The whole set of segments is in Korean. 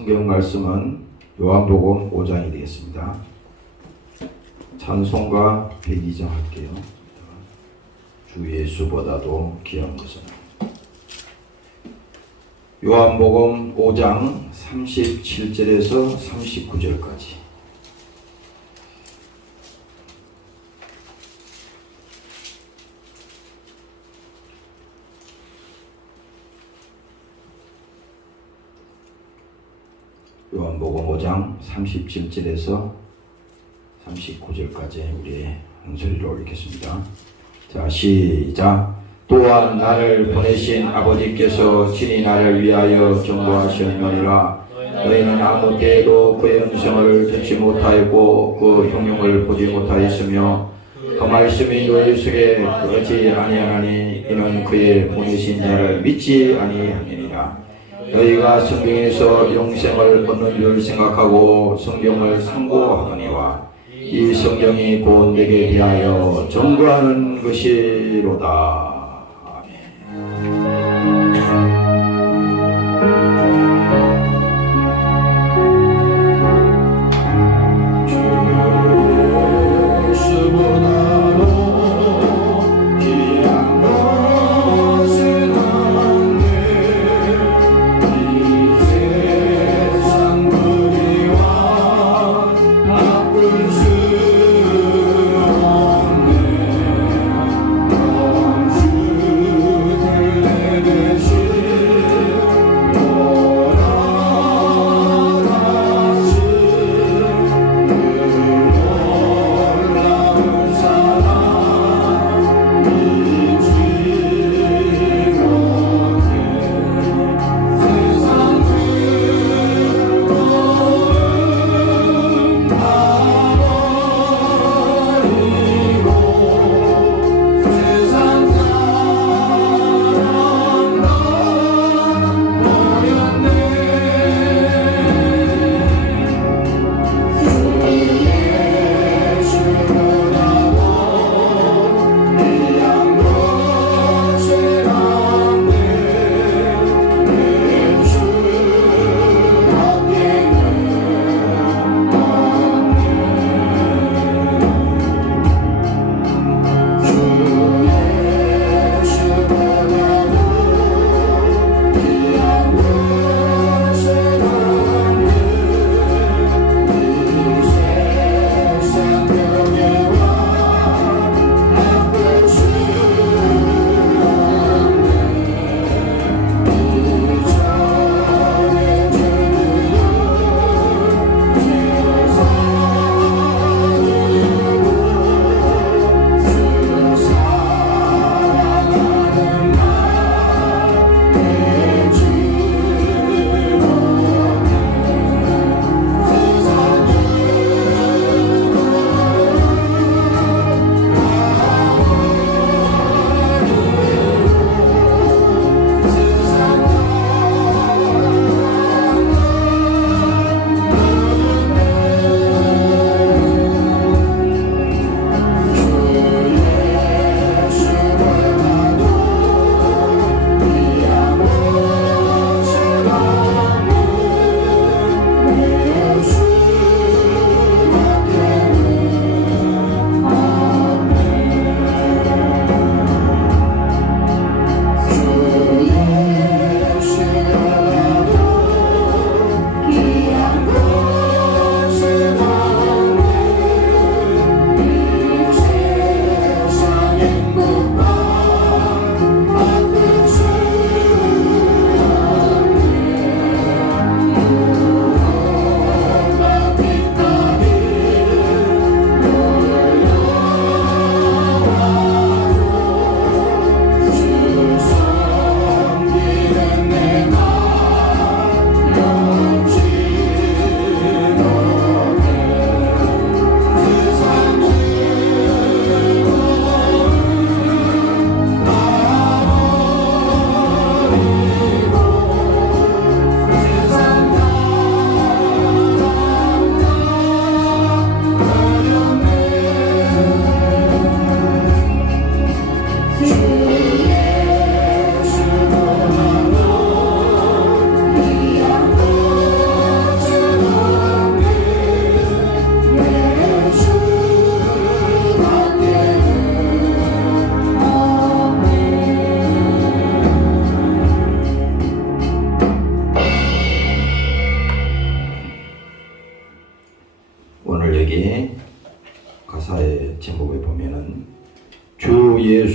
성경 말씀은 요한복음 5장이 되겠습니다. 찬송가 102장 할게요. 주 예수보다도 귀한 것은. 요한복음 5장 37절에서 39절까지. 요한복음 5장 37절에서 39절까지 우리 한 소리로 읽겠습니다. 자, 시작. 또한 나를 보내신 아버지께서 친히 나를 위하여 경고하셨느니라. 너희는 아무 때에도 그의 음성을 듣지 못하였고 그 형용을 보지 못하였으며 그 말씀이 너희 속에 거하지 아니하나니 이는 그의 보내신 자를 믿지 아니하느니라. 너희가 성경에서 영생을 얻는 줄 생각하고 성경을 상고하거니와 이 성경이 곧 내게 대하여 전부하는 것이로다. 주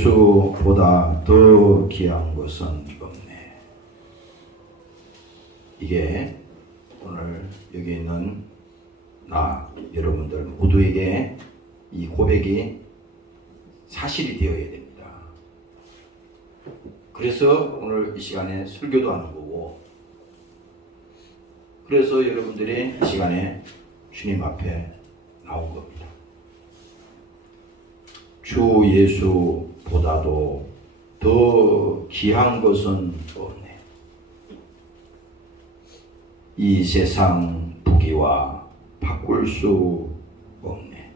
예수보다 더 귀한 것은 없네. 이게 오늘 여기 있는 나 여러분들 모두에게 이 고백이 사실이 되어야 됩니다. 그래서 오늘 이 시간에 설교도 하는 거고, 그래서 여러분들이 이 시간에 주님 앞에 나온 겁니다. 주 예수보다도 더 귀한 것은 없네. 이 세상 부귀와 바꿀 수 없네.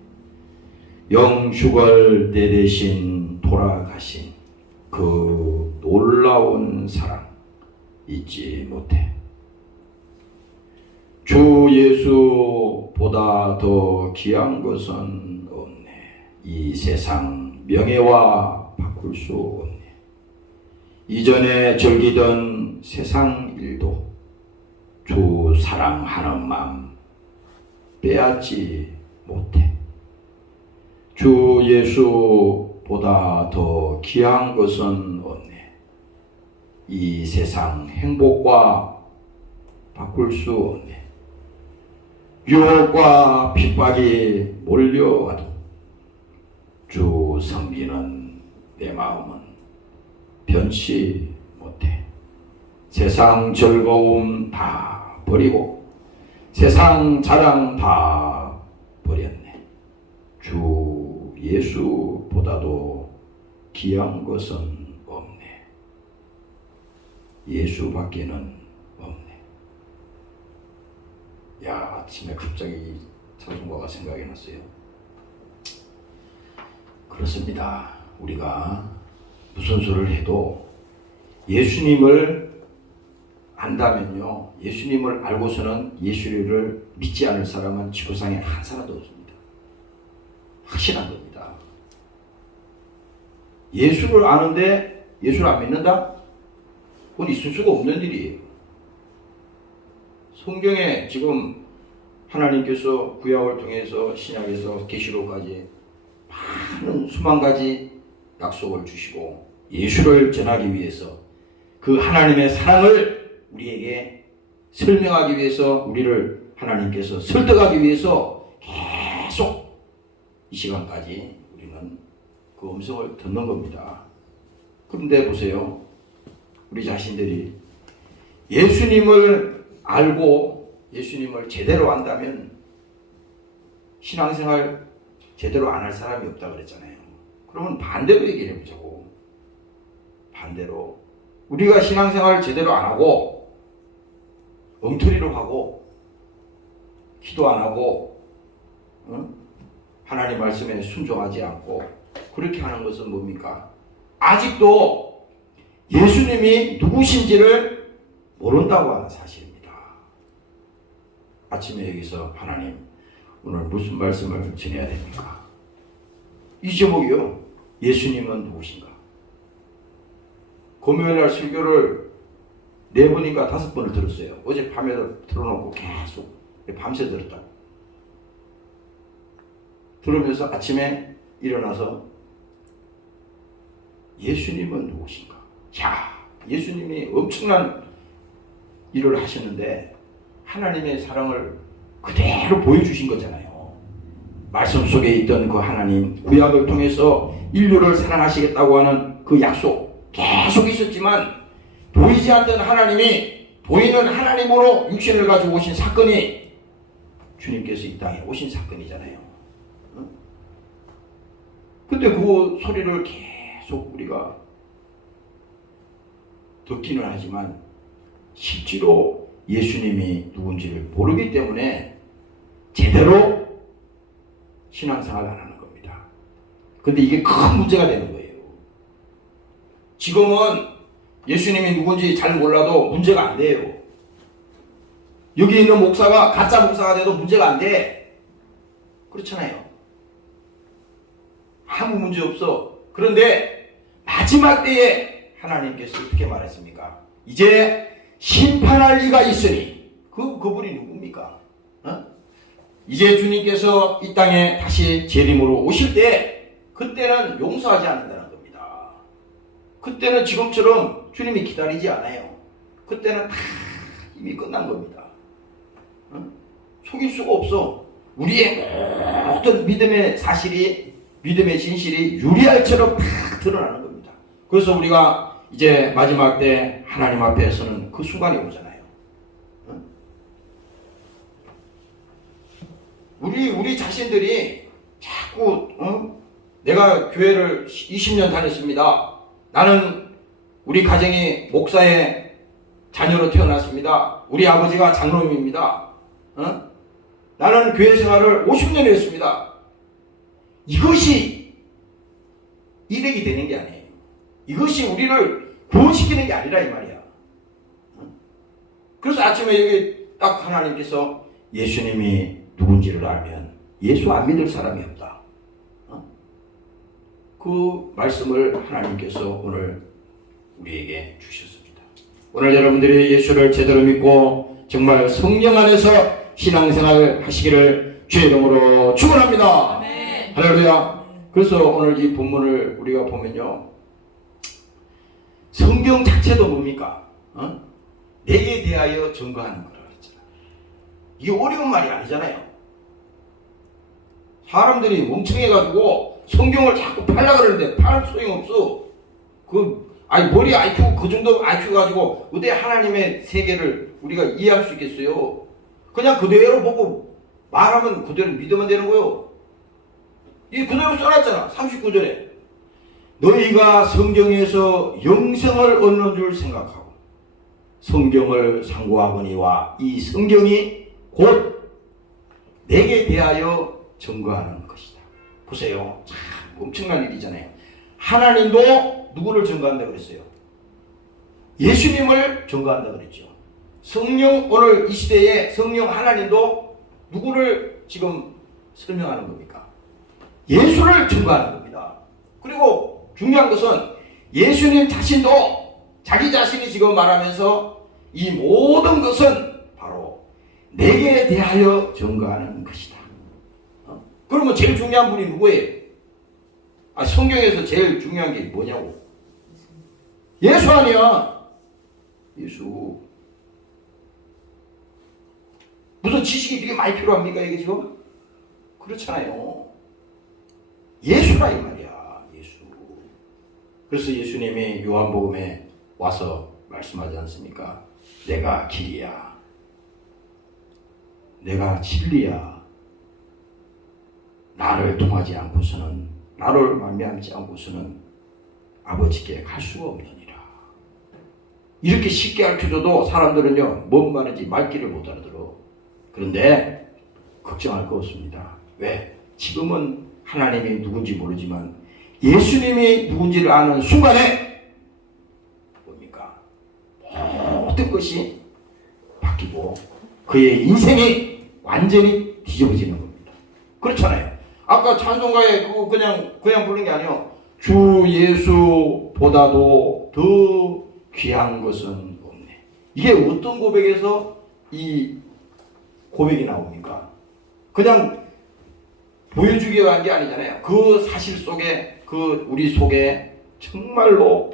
영죽을 내 대신 돌아가신 그 놀라운 사랑 잊지 못해. 주 예수보다 더 귀한 것은 없네. 이 세상 명예와 바꿀 수 없네. 이전에 즐기던 세상 일도 주 사랑하는 마음 빼앗지 못해. 주 예수보다 더 귀한 것은 없네. 이 세상 행복과 바꿀 수 없네. 유혹과 핍박이 몰려와도 주 섬기는 내 마음은 변치 못해. 세상 즐거움 다 버리고 세상 자랑 다 버렸네. 주 예수보다도 귀한 것은 없네. 예수밖에는 없네. 야, 아침에 갑자기 찬송가가 생각이 났어요. 그렇습니다. 우리가 무슨 소리를 해도 예수님을 안다면요, 예수님을 알고서는 예수를 믿지 않을 사람은 지구상에 한 사람도 없습니다. 확실한 겁니다. 예수를 아는데 예수를 안 믿는다? 그건 있을 수가 없는 일이에요. 성경에 지금 하나님께서 구약을 통해서 신약에서 계시록까지 많은 수만 가지 약속을 주시고 예수를 전하기 위해서 그 하나님의 사랑을 우리에게 설명하기 위해서 우리를 하나님께서 설득하기 위해서 계속 이 시간까지 우리는 그 음성을 듣는 겁니다. 그런데 보세요. 우리 자신들이 예수님을 알고 예수님을 제대로 안다면 신앙생활 제대로 안 할 사람이 없다 그랬잖아요. 그러면 반대로 얘기를 해보자고. 반대로 우리가 신앙생활을 제대로 안 하고 엉터리로 하고 기도 안 하고 하나님 말씀에 순종하지 않고 그렇게 하는 것은 뭡니까? 아직도 예수님이 누구신지를 모른다고 하는 사실입니다. 아침에 여기서 하나님 오늘 무슨 말씀을 전해야 됩니까? 이 제목이요. 예수님은 누구신가? 금요일날 설교를 4번인가 5번을 들었어요. 어제 밤에도 틀어놓고 계속 밤새 들었다고. 들으면서 아침에 일어나서 예수님은 누구신가? 야, 예수님이 엄청난 일을 하셨는데 하나님의 사랑을 그대로 보여주신 거잖아요. 말씀 속에 있던 그 하나님, 구약을 통해서 인류를 사랑하시겠다고 하는 그 약속 계속 있었지만 보이지 않던 하나님이 보이는 하나님으로 육신을 가지고 오신 사건이 주님께서 이 땅에 오신 사건이잖아요. 근데 그 소리를 계속 우리가 듣기는 하지만 실제로 예수님이 누군지를 모르기 때문에 제대로 신앙생활을 안 하는 겁니다. 근데 이게 큰 문제가 되는 거예요. 지금은 예수님이 누군지 잘 몰라도 문제가 안 돼요. 여기 있는 목사가 가짜 목사가 돼도 문제가 안 돼. 그렇잖아요. 아무 문제 없어. 그런데 마지막 때에 하나님께서 어떻게 말했습니까? 이제 심판할 이가 있으니 그분이 누굽니까? 이제 주님께서 이 땅에 다시 재림으로 오실 때 그때는 용서하지 않는다는 겁니다. 그때는 지금처럼 주님이 기다리지 않아요. 그때는 다 이미 끝난 겁니다. 속일 수가 없어. 우리의 어떤 믿음의 사실이, 믿음의 진실이 유리알처럼 다 드러나는 겁니다. 그래서 우리가 이제 마지막 때 하나님 앞에 서는 그 순간이 오잖아요. 우리 자신들이 자꾸 내가 교회를 20년 다녔습니다. 나는 우리 가정이 목사의 자녀로 태어났습니다. 우리 아버지가 장로님입니다. 나는 교회 생활을 50년 했습니다. 이것이 일액이 되는 게 아니에요. 이것이 우리를 구원시키는 게 아니라 이 말이야. 그래서 아침에 여기 딱 하나님께서 예수님이 누군지를 알면 예수 안 믿을 사람이 없다. 그 말씀을 하나님께서 오늘 우리에게 주셨습니다. 오늘 여러분들이 예수를 제대로 믿고 정말 성령 안에서 신앙생활 하시기를 주의 이름으로 축원합니다. 아멘. 할렐루야. 그래서 오늘 이 본문을 우리가 보면요, 성경 자체도 뭡니까? 내게 대하여 증거하는 거라고 했잖아. 이게 어려운 말이 아니잖아요. 사람들이 멍청해가지고 성경을 자꾸 팔라 그러는데 팔 소용없어. 머리 IQ, 그 정도 IQ 가지고 어떻게 하나님의 세계를 우리가 이해할 수 있겠어요? 그냥 그대로 보고 말하면 그대로 믿으면 되는 거예요. 이 그대로 써놨잖아. 39절에. 너희가 성경에서 영생을 얻는 줄 생각하고 성경을 상고하거니와 이 성경이 곧 내게 대하여 증거하는 것이다. 보세요. 참 엄청난 일이잖아요. 하나님도 누구를 증거한다 그랬어요? 예수님을 증거한다 그랬죠. 성령, 오늘 이 시대에 성령 하나님도 누구를 지금 설명하는 겁니까? 예수를 증거하는 겁니다. 그리고 중요한 것은 예수님 자신도 자기 자신이 지금 말하면서 이 모든 것은 바로 내게 대하여 증거하는 것이다. 그러면 제일 중요한 분이 누구예요? 성경에서 제일 중요한 게 뭐냐고? 예수 아니야. 예수. 무슨 지식이 되게 많이 필요합니까 이게 지금? 그렇잖아요. 예수라 이 말이야. 예수. 그래서 예수님이 요한복음에 와서 말씀하지 않습니까? 내가 길이야. 내가 진리야. 나를 통하지 않고서는, 나를 말미암지 않고서는 아버지께 갈 수가 없느니라. 이렇게 쉽게 알려줘도 사람들은요, 뭔 말인지 말귀를 못 알아들어. 그런데 걱정할 거 없습니다. 왜? 지금은 하나님이 누군지 모르지만 예수님이 누군지를 아는 순간에 뭡니까? 모든 것이 바뀌고 그의 인생이 완전히 뒤집어지는 겁니다. 그렇잖아요. 아까 찬송가에 그거 그냥 부른 게 아니에요. 주 예수보다도 더 귀한 것은 없네. 이게 어떤 고백에서 이 고백이 나옵니까? 그냥 보여주기 위한 게 아니잖아요. 그 사실 속에, 우리 속에 정말로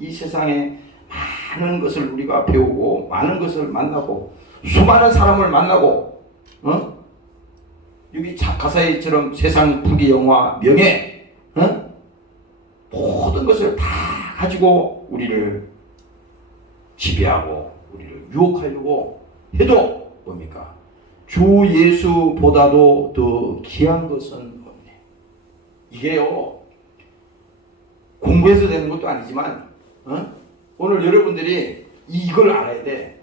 이 세상에 많은 것을 우리가 배우고 많은 것을 만나고 수많은 사람을 만나고 여기 가사에처럼 세상 부귀영화 명예 모든 것을 다 가지고 우리를 지배하고 우리를 유혹하려고 해도 뭡니까? 주 예수보다도 더 귀한 것은 없네. 이게요, 공부해서 되는 것도 아니지만 오늘 여러분들이 이걸 알아야 돼.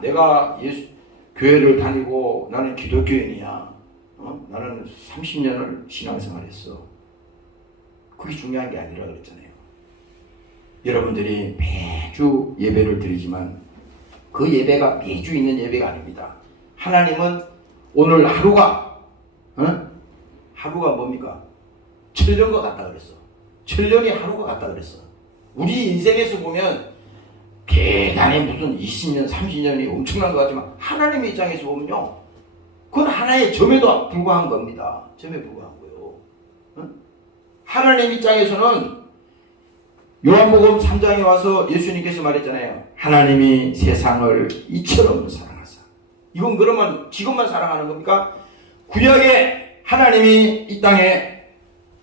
내가 교회를 다니고 나는 기독교인이야. 나는 30년을 신앙생활했어. 그게 중요한 게 아니라 그랬잖아요. 여러분들이 매주 예배를 드리지만 그 예배가 매주 있는 예배가 아닙니다. 하나님은 오늘 하루가 뭡니까? 천년과 같다 그랬어. 천년이 하루가 같다 그랬어. 우리 인생에서 보면 대단히 무슨 20년, 30년이 엄청난 것 같지만 하나님의 입장에서 보면요, 그건 하나의 점에도 불과한 겁니다. 점에 불과한 거예요. 하나님 입장에서는 요한복음 3장에 와서 예수님께서 말했잖아요. 하나님이 세상을 이처럼 사랑하사. 이건 그러면 지금만 사랑하는 겁니까? 구약에 하나님이 이 땅에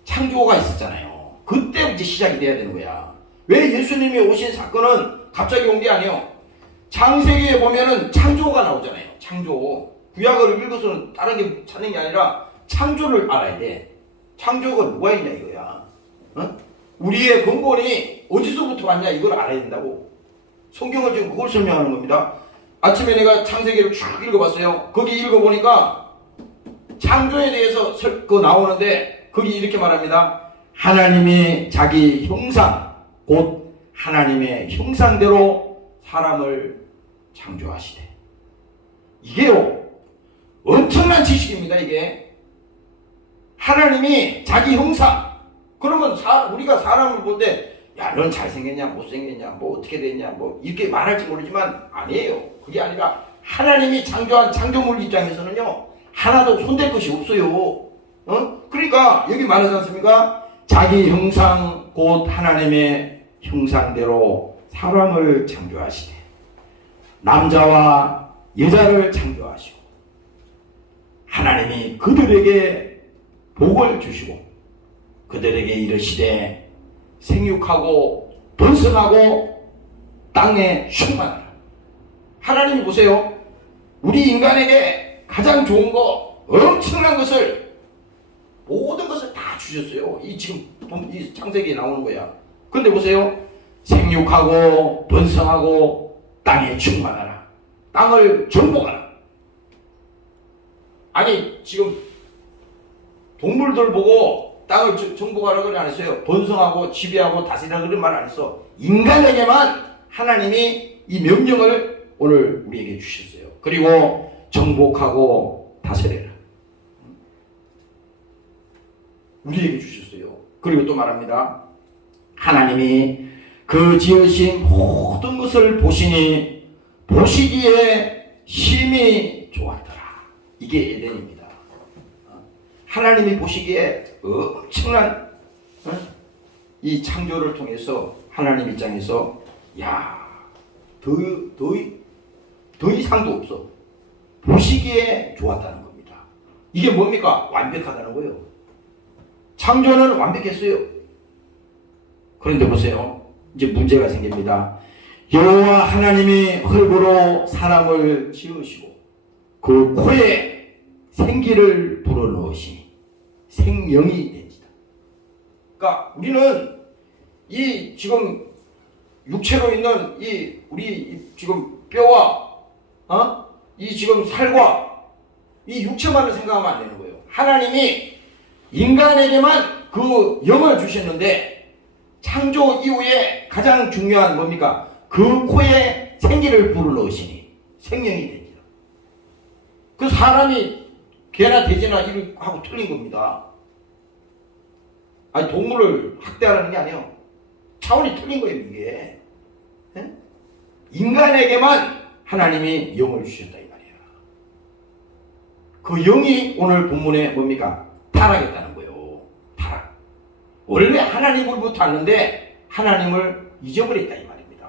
창조가 있었잖아요. 그때부터 시작이 돼야 되는 거야. 왜 예수님이 오신 사건은 갑자기 온 게 아니에요. 창세기에 보면은 창조가 나오잖아요. 창조. 구약을 읽어서는 다른 게 찾는 게 아니라 창조를 알아야 돼. 창조가 누가 있냐 이거야. 어? 우리의 근본이 어디서부터 왔냐 이걸 알아야 된다고. 성경을 지금 그걸 설명하는 겁니다. 아침에 내가 창세기를 쭉 읽어봤어요. 거기 읽어보니까 창조에 대해서 그거 나오는데 거기 이렇게 말합니다. 하나님이 자기 형상, 곧 하나님의 형상대로 사람을 창조하시되. 이게요, 엄청난 지식입니다. 이게 하나님이 자기 형상. 그러면 우리가 사람을 볼 때 야, 넌 잘생겼냐 못생겼냐 뭐 어떻게 됐냐 뭐 이렇게 말할지 모르지만 아니에요. 그게 아니라 하나님이 창조한 창조물 입장에서는요 하나도 손댈 것이 없어요. 그러니까 여기 말하지 않습니까? 자기 형상 곧 하나님의 형상대로 사람을 창조하시되 남자와 여자를 창조하시고 하나님이 그들에게 복을 주시고 그들에게 이르시되 생육하고 번성하고 땅에 충만하라. 하나님이 보세요. 우리 인간에게 가장 좋은 거 엄청난 것을 모든 것을 다 주셨어요. 이 지금 이 창세기에 나오는 거야. 근데 보세요. 생육하고 번성하고 땅에 충만하라. 땅을 정복하라. 아니 지금 동물들 보고 땅을 정복하라 그래 안 했어요. 번성하고 지배하고 다스리라 그런 말 안 했어. 인간에게만 하나님이 이 명령을 오늘 우리에게 주셨어요. 그리고 정복하고 다스려라. 우리에게 주셨어요. 그리고 또 말합니다. 하나님이 그 지으신 모든 것을 보시니 보시기에 심히 좋았더라. 이게 에덴입니다. 하나님이 보시기에 엄청난 이 창조를 통해서 하나님 입장에서 야, 더 이상도 없어. 보시기에 좋았다는 겁니다. 이게 뭡니까? 완벽하다는 거예요. 창조는 완벽했어요. 그런데 보세요. 이제 문제가 생깁니다. 여호와 하나님이 흙으로 사람을 지으시고 그 코에 생기를 불어넣으시니 생명이 된지다. 그러니까 우리는 이 지금 육체로 있는 이 우리 지금 뼈와 이 지금 살과 이 육체만을 생각하면 안 되는 거예요. 하나님이 인간에게만 그 영을 주셨는데 창조 이후에 가장 중요한 뭡니까? 그 코에 생기를 불어넣으시니 생명이 된지다. 그 사람이 개나 돼지나 이렇게 하고 틀린 겁니다. 아니 동물을 학대하라는 게 아니에요. 차원이 틀린 거예요 이게. 네? 인간에게만 하나님이 영을 주셨다 이 말이야. 그 영이 오늘 본문에 뭡니까? 타락했다는 거예요. 타락. 원래 하나님으로부터 왔는데 하나님을 잊어버렸다 이 말입니다.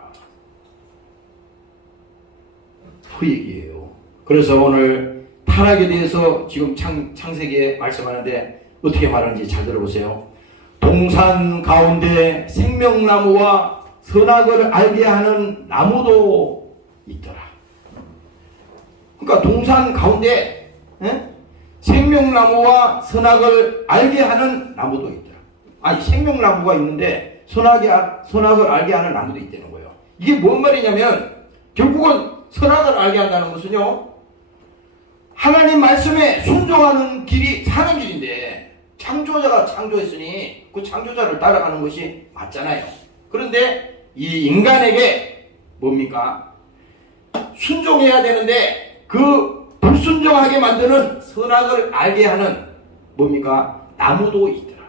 그 얘기예요. 그래서 오늘 타락에 대해서 지금 창세기에 말씀하는데 어떻게 말하는지 잘 들어보세요. 동산 가운데 생명나무와 선악을 알게 하는 나무도 있더라. 그러니까 동산 가운데 생명나무와 선악을 알게 하는 나무도 있더라. 아니 생명나무가 있는데 선악을 알게 하는 나무도 있다는 거예요. 이게 뭔 말이냐면 결국은 선악을 알게 한다는 것은요, 하나님 말씀에 순종하는 길이 사는 길인데 창조자가 창조했으니 그 창조자를 따라가는 것이 맞잖아요. 그런데 이 인간에게 뭡니까? 순종해야 되는데 그 불순종하게 만드는 선악을 알게 하는 뭡니까? 나무도 있더라.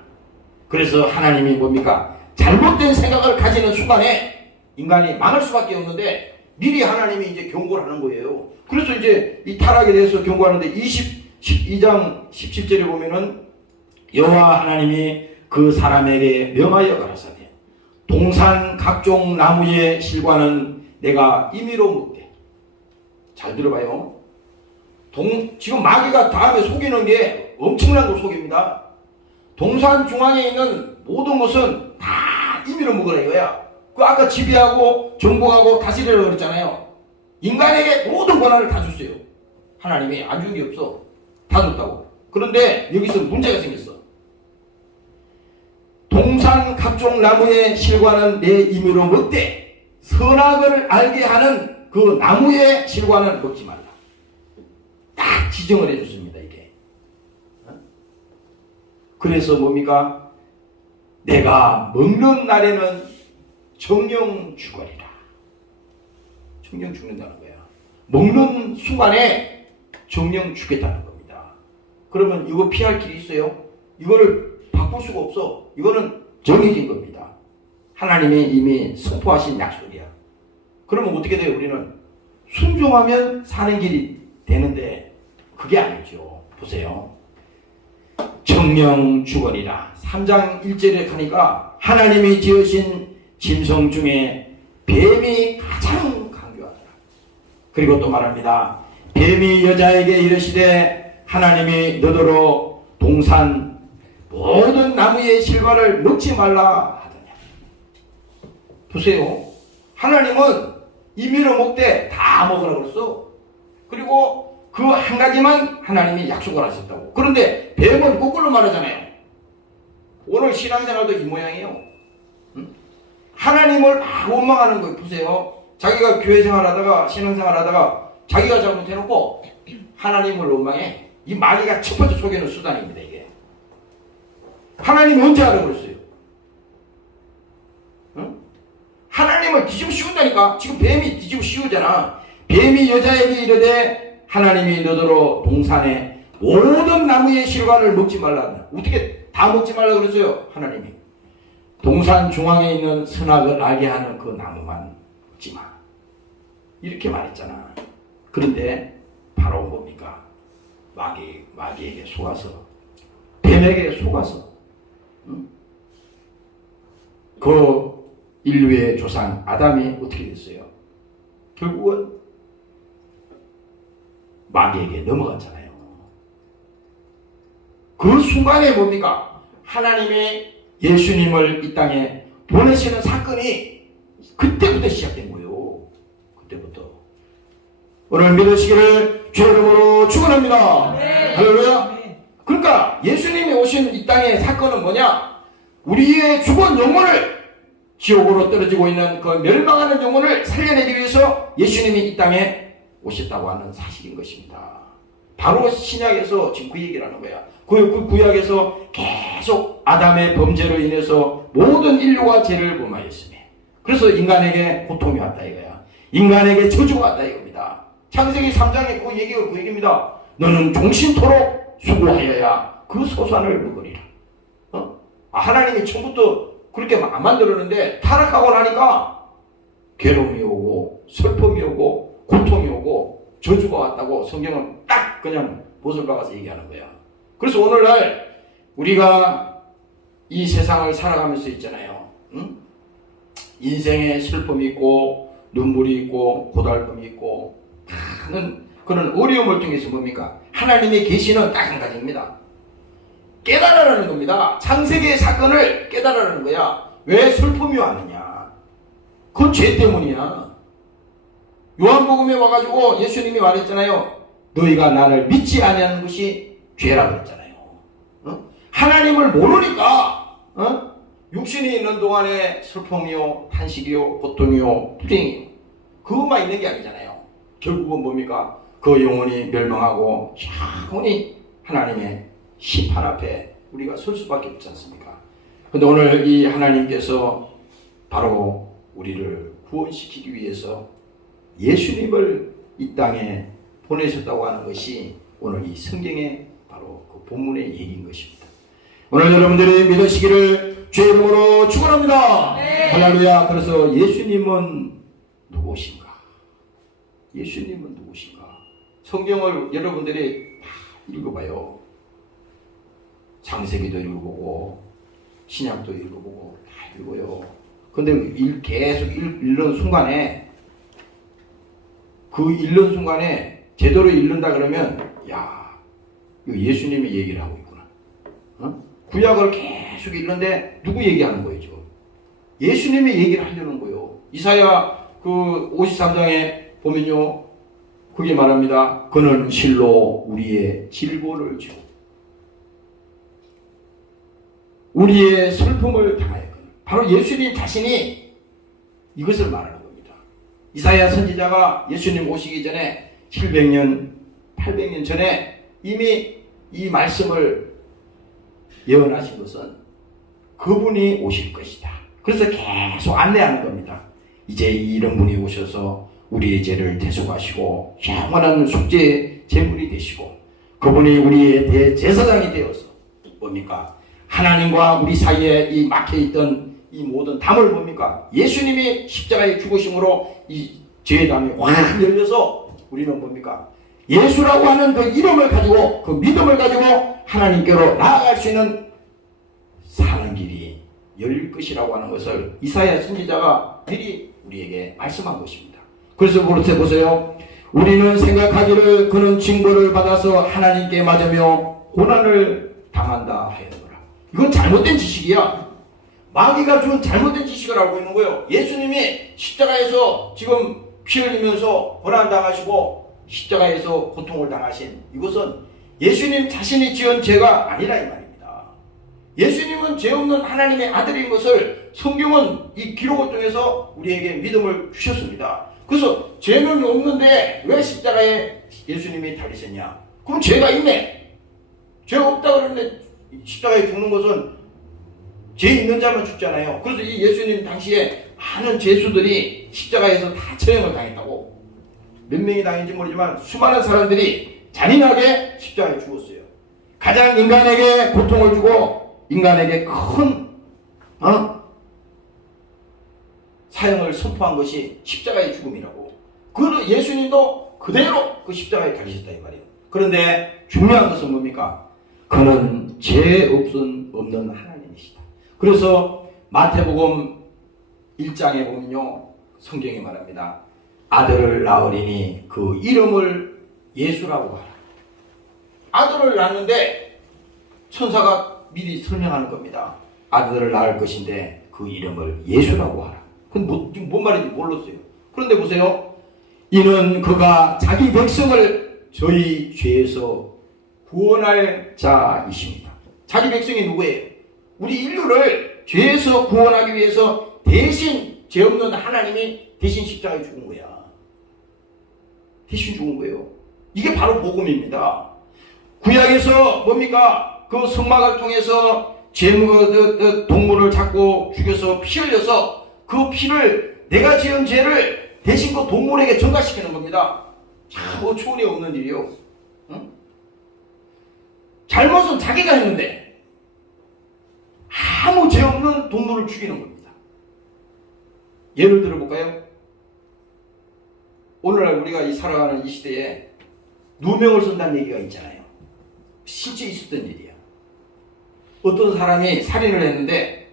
그래서 하나님이 뭡니까? 잘못된 생각을 가지는 순간에 인간이 망할 수밖에 없는데 미리 하나님이 이제 경고를 하는 거예요. 그래서 이제 이 타락에 대해서 경고하는데 12장 17절에 보면은 여호와 하나님이 그 사람에게 명하여 가라사대 동산 각종 나무의 실과는 내가 임의로 묻되. 잘 들어봐요. 지금 마귀가 다음에 속이는 게 엄청난 걸 속입니다. 동산 중앙에 있는 모든 것은 다 임의로 먹으라 이거야. 그 아까 지배하고 정복하고 다스리라고 그랬잖아요. 인간에게 모든 권한을 다 줬어요. 하나님이 안 준 게 없어. 다 줬다고. 그런데 여기서 문제가 생겼어. 동산 각종 나무의 실과는 내 임의로 먹되 선악을 알게 하는 그 나무의 실과는 먹지 말라. 딱 지정을 해줬습니다. 이게. 그래서 뭡니까? 내가 먹는 날에는 정령 죽으리라. 정령 죽는다는 거야. 먹는 순간에 정령 죽겠다는 겁니다. 그러면 이거 피할 길이 있어요? 이거를 바꿀 수가 없어. 이거는 정해진 겁니다. 하나님이 이미 선포하신 약속이야. 그러면 어떻게 돼요? 우리는 순종하면 사는 길이 되는데 그게 아니죠. 보세요. 정령 죽으리라. 3장 1절에 가니까 하나님이 지으신 짐승 중에 뱀이 가장 강교하더라. 그리고 또 말합니다. 뱀이 여자에게 이르시되 하나님이 너더러 동산 모든 나무의 실과를 먹지 말라 하더냐. 보세요. 하나님은 임의로 먹되 다 먹으라고 그랬어. 그리고 그 한 가지만 하나님이 약속을 하셨다고. 그런데 뱀은 거꾸로 말하잖아요. 오늘 신앙생활도 이 모양이에요. 응? 하나님을 막 원망하는 거예요. 보세요. 자기가 교회 생활하다가 신앙생활 하다가 자기가 잘못해놓고 하나님을 원망해. 이 마귀가 첫 번째 속이는 수단입니다. 이게. 하나님이 언제 하라고 그랬어요? 응? 하나님을 뒤집어 씌운다니까. 지금 뱀이 뒤집어 씌우잖아. 뱀이 여자에게 이르되 하나님이 너더러 동산에 모든 나무의 실과를 먹지 말라. 어떻게 다 먹지 말라 그랬어요? 하나님이. 동산 중앙에 있는 선악을 알게 하는 그 나무만 먹지 마. 이렇게 말했잖아. 그런데 바로 뭡니까? 마귀에게 속아서, 뱀에게 속아서, 응? 그 인류의 조상 아담이 어떻게 됐어요? 결국은 마귀에게 넘어갔잖아요. 그 순간에 뭡니까? 하나님이 예수님을 이 땅에 보내시는 사건이 그때부터 시작된 거예요. 그때부터. 오늘 믿으시기를 주의 이름으로 축원합니다. 네. 할렐루야. 그러니까 예수님이 오신 이 땅의 사건은 뭐냐? 우리의 죽은 영혼을, 지옥으로 떨어지고 있는 그 멸망하는 영혼을 살려내기 위해서 예수님이 이 땅에 오셨다고 하는 사실인 것입니다. 바로 신약에서 지금 그 얘기를 하는 거야. 그 구약에서 계속 아담의 범죄로 인해서 모든 인류가 죄를 범하였으며, 그래서 인간에게 고통이 왔다 이거야. 인간에게 저주가 왔다 이겁니다. 창세기 3장에 그 얘기가 그 얘기입니다. 너는 종신토록 수고하여야 그 소산을 먹으리라. 하나님이 처음부터 그렇게 안 만들었는데 타락하고 나니까 괴로움이 오고 슬픔이 오고 고통이 오고 저주가 왔다고 성경은 딱 그냥 못을 박아서 얘기하는 거야. 그래서 오늘날 우리가 이 세상을 살아가면서 있잖아요. 응? 인생에 슬픔이 있고 눈물이 있고 고달픔이 있고 많은 그런 어려움을 통해서 뭡니까? 하나님이 계시는 딱 한 가지입니다. 깨달으라는 겁니다. 창세기의 사건을 깨달으라는 거야. 왜 슬픔이 왔느냐? 그건 죄 때문이야. 요한복음에 와가지고 예수님이 말했잖아요. 너희가 나를 믿지 아니하는 것이 죄라고 했잖아요. 하나님을 모르니까 육신이 있는 동안에 슬픔이요, 탄식이요, 고통이요, 불행이요, 그것만 있는 게 아니잖아요. 결국은 뭡니까? 그 영혼이 멸망하고 영원히 하나님의 심판 앞에 우리가 설 수밖에 없지 않습니까? 그런데 오늘 이 하나님께서 바로 우리를 구원시키기 위해서 예수님을 이 땅에 보내셨다고 하는 것이 오늘 이 성경의 바로 그 본문의 얘기인 것입니다. 오늘 여러분들이 믿으시기를 주의 이름으로 축원합니다. 네. 할렐루야. 그래서 예수님은 누구신가? 예수님은 누구신가? 성경을 여러분들이 다 읽어봐요. 창세기도 읽어보고 신약도 읽어보고 다 읽어요. 근데 계속 읽는 순간에 그 읽는 순간에 제대로 읽는다 그러면 야, 이거 예수님이 얘기를 하고 있구나. 어? 구약을 계속 읽는데 누구 얘기하는 거예요 지금? 예수님이 얘기를 하려는 거예요. 이사야 그 53장에 보면요, 그게 말합니다. 그는 실로 우리의 질고를 지고 우리의 슬픔을 당하였거든. 바로 예수님 자신이 이것을 말하는 겁니다. 이사야 선지자가 예수님 오시기 전에 700년, 800년 전에 이미 이 말씀을 예언하신 것은 그분이 오실 것이다. 그래서 계속 안내하는 겁니다. 이제 이런 분이 오셔서 우리의 죄를 대속하시고 영원한 속죄의 제물이 되시고 그분이 우리의 대제사장이 되어서 뭡니까? 하나님과 우리 사이에 이 막혀있던 이 모든 담을 뭡니까? 예수님이 십자가의 죽으심으로 이 죄의 담이 확 열려서 우리는 뭡니까? 예수라고 하는 그 이름을 가지고 그 믿음을 가지고 하나님께로 나아갈 수 있는 사는 길이 열릴 것이라고 하는 것을 이사야 선지자가 미리 우리에게 말씀한 것입니다. 그래서 보세요. 우리는 생각하기를 그는 징벌을 받아서 하나님께 맞으며 고난을 당한다 하였노라. 이건 잘못된 지식이야. 마귀가 준 잘못된 지식을 알고 있는 거예요. 예수님이 십자가에서 지금 피 흘리면서 고난당하시고 십자가에서 고통을 당하신 이것은 예수님 자신이 지은 죄가 아니라 이 말입니다. 예수님은 죄 없는 하나님의 아들인 것을 성경은 이 기록을 통해서 우리에게 믿음을 주셨습니다. 그래서 죄는 없는데 왜 십자가에 예수님이 달리셨냐? 그럼 죄가 있네. 죄가 없다 그러는데 십자가에 죽는 것은 죄 있는 자만 죽잖아요. 그래서 이 예수님 당시에 많은 죄수들이 십자가에서 다 처형을 당했다고. 몇 명이 당했는지 모르지만 수많은 사람들이 잔인하게 십자가에 죽었어요. 가장 인간에게 고통을 주고 인간에게 큰 사형을 선포한 것이 십자가의 죽음이라고. 그 예수님도 그대로 그 십자가에 달리셨다 이 말이에요. 그런데 중요한 것은 뭡니까? 그는 죄 없는 하나님이시다. 그래서 마태복음 1장에 보면요, 성경이 말합니다. 아들을 낳으리니 그 이름을 예수라고 하라. 아들을 낳는데 천사가 미리 설명하는 겁니다. 아들을 낳을 것인데 그 이름을 예수라고 하라. 그건 지금 뭔 말인지 몰랐어요. 그런데 보세요. 이는 그가 자기 백성을 저희 죄에서 구원할 자이십니다. 자기 백성이 누구예요? 우리 인류를 죄에서 구원하기 위해서 대신 죄 없는 하나님이 대신 십자가에 죽은 거야. 대신 죽은 거예요. 이게 바로 복음입니다. 구약에서 뭡니까? 그 성막을 통해서 동물을 잡고 죽여서 피 흘려서 그 피를 내가 지은 죄를 대신 그 동물에게 전가시키는 겁니다. 참 어처구니 없는 일이요. 응? 잘못은 자기가 했는데 아무 죄 없는 동물을 죽이는 겁니다. 예를 들어볼까요? 오늘날 우리가 살아가는 이 시대에 누명을 쓴다는 얘기가 있잖아요. 실제 있었던 일이야. 어떤 사람이 살인을 했는데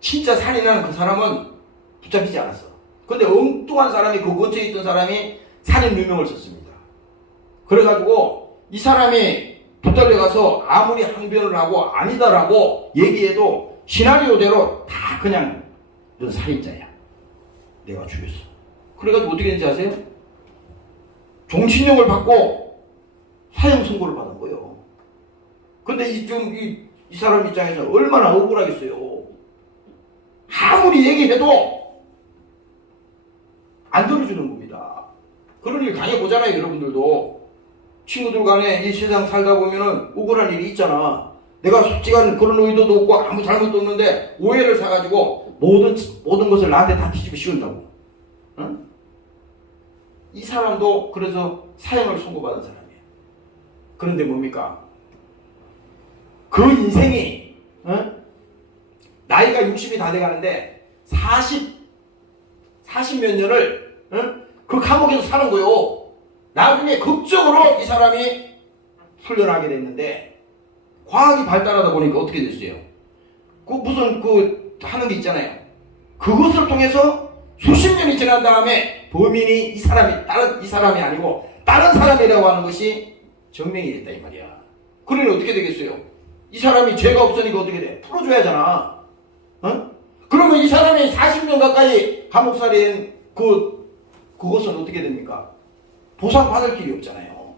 진짜 살인한 그 사람은 붙잡히지 않았어. 그런데 엉뚱한 사람이 그 근처에 있던 사람이 살인 누명을 썼습니다. 그래가지고 이 사람이 붙들려가서 아무리 항변을 하고 아니다라고 얘기해도 시나리오대로 다 그냥 넌 살인자야. 내가 죽였어. 그래가지고 어떻게 된지 아세요? 종신형을 받고 사형 선고를 받은 거예요. 근데 이 사람 입장에서 얼마나 억울하겠어요. 아무리 얘기해도 안 들어주는 겁니다. 그런 일 당해보잖아요, 여러분들도. 친구들 간에 이 세상 살다 보면은 억울한 일이 있잖아. 내가 솔직한 그런 의도도 없고 아무 잘못도 없는데 오해를 사가지고 모든 것을 나한테 다 뒤집어 씌운다고. 응? 이 사람도 그래서 사형을 선고받은 사람이에요. 그런데 뭡니까? 그 인생이 나이가 60이 다 돼가는데 40몇 년을 그 감옥에서 사는 거예요. 나중에 극적으로 이 사람이 풀려나게 됐는데 과학이 발달하다 보니까 어떻게 됐어요? 무슨 하는 게 있잖아요. 그것을 통해서 수십 년이 지난 다음에 범인이 이 사람이 아니고 다른 사람이라고 하는 것이 증명이 됐다 이 말이야. 그러니 어떻게 되겠어요? 이 사람이 죄가 없으니까 어떻게 돼? 풀어줘야 하잖아. 그러면 이 사람이 40년 가까이 감옥살이한 그것은 어떻게 됩니까? 보상받을 길이 없잖아요.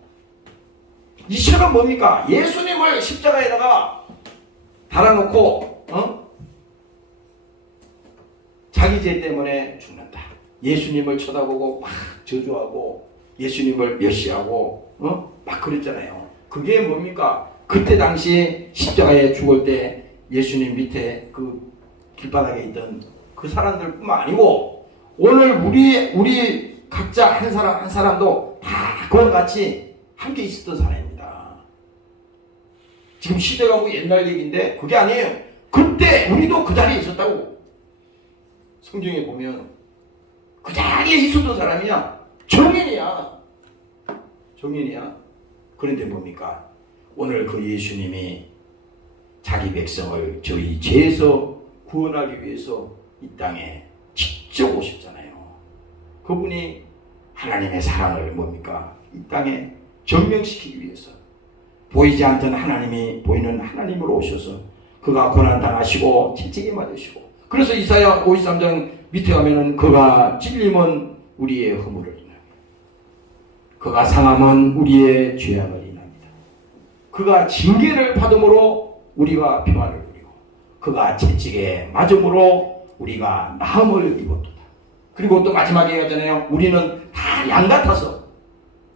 이 시는 뭡니까? 예수님을 십자가에다가 달아놓고 자기 죄 때문에 죽는다. 예수님을 쳐다보고 막 저주하고 예수님을 멸시하고 막 그랬잖아요. 그게 뭡니까? 그때 당시 십자가에 죽을 때 예수님 밑에 그 길바닥에 있던 그 사람들뿐만 아니고 오늘 우리 각자 한 사람 한 사람도 다 그와 같이 함께 있었던 사람입니다. 지금 시대가 뭐 옛날 얘기인데 그게 아니에요. 그때 우리도 그 자리에 있었다고. 성경에 보면 그 자리에 있었던 사람이야. 정인이야. 그런데 뭡니까? 오늘 그 예수님이 자기 백성을 저희 죄에서 구원하기 위해서 이 땅에 직접 오셨잖아요. 그분이 하나님의 사랑을 뭡니까? 이 땅에 증명시키기 위해서 보이지 않던 하나님이 보이는 하나님으로 오셔서 그가 고난당하시고 채찍에 맞으시고 그래서 이사야 53장 밑에 가면은 그가 찔림은 우리의 허물을 인하며 그가 상함은 우리의 죄악을 인합니다. 그가 징계를 받음으로 우리가 평안을 누리고 그가 채찍에 맞음으로 우리가 나음을 입었도다. 그리고 또 마지막에 하잖아요. 우리는 다 양 같아서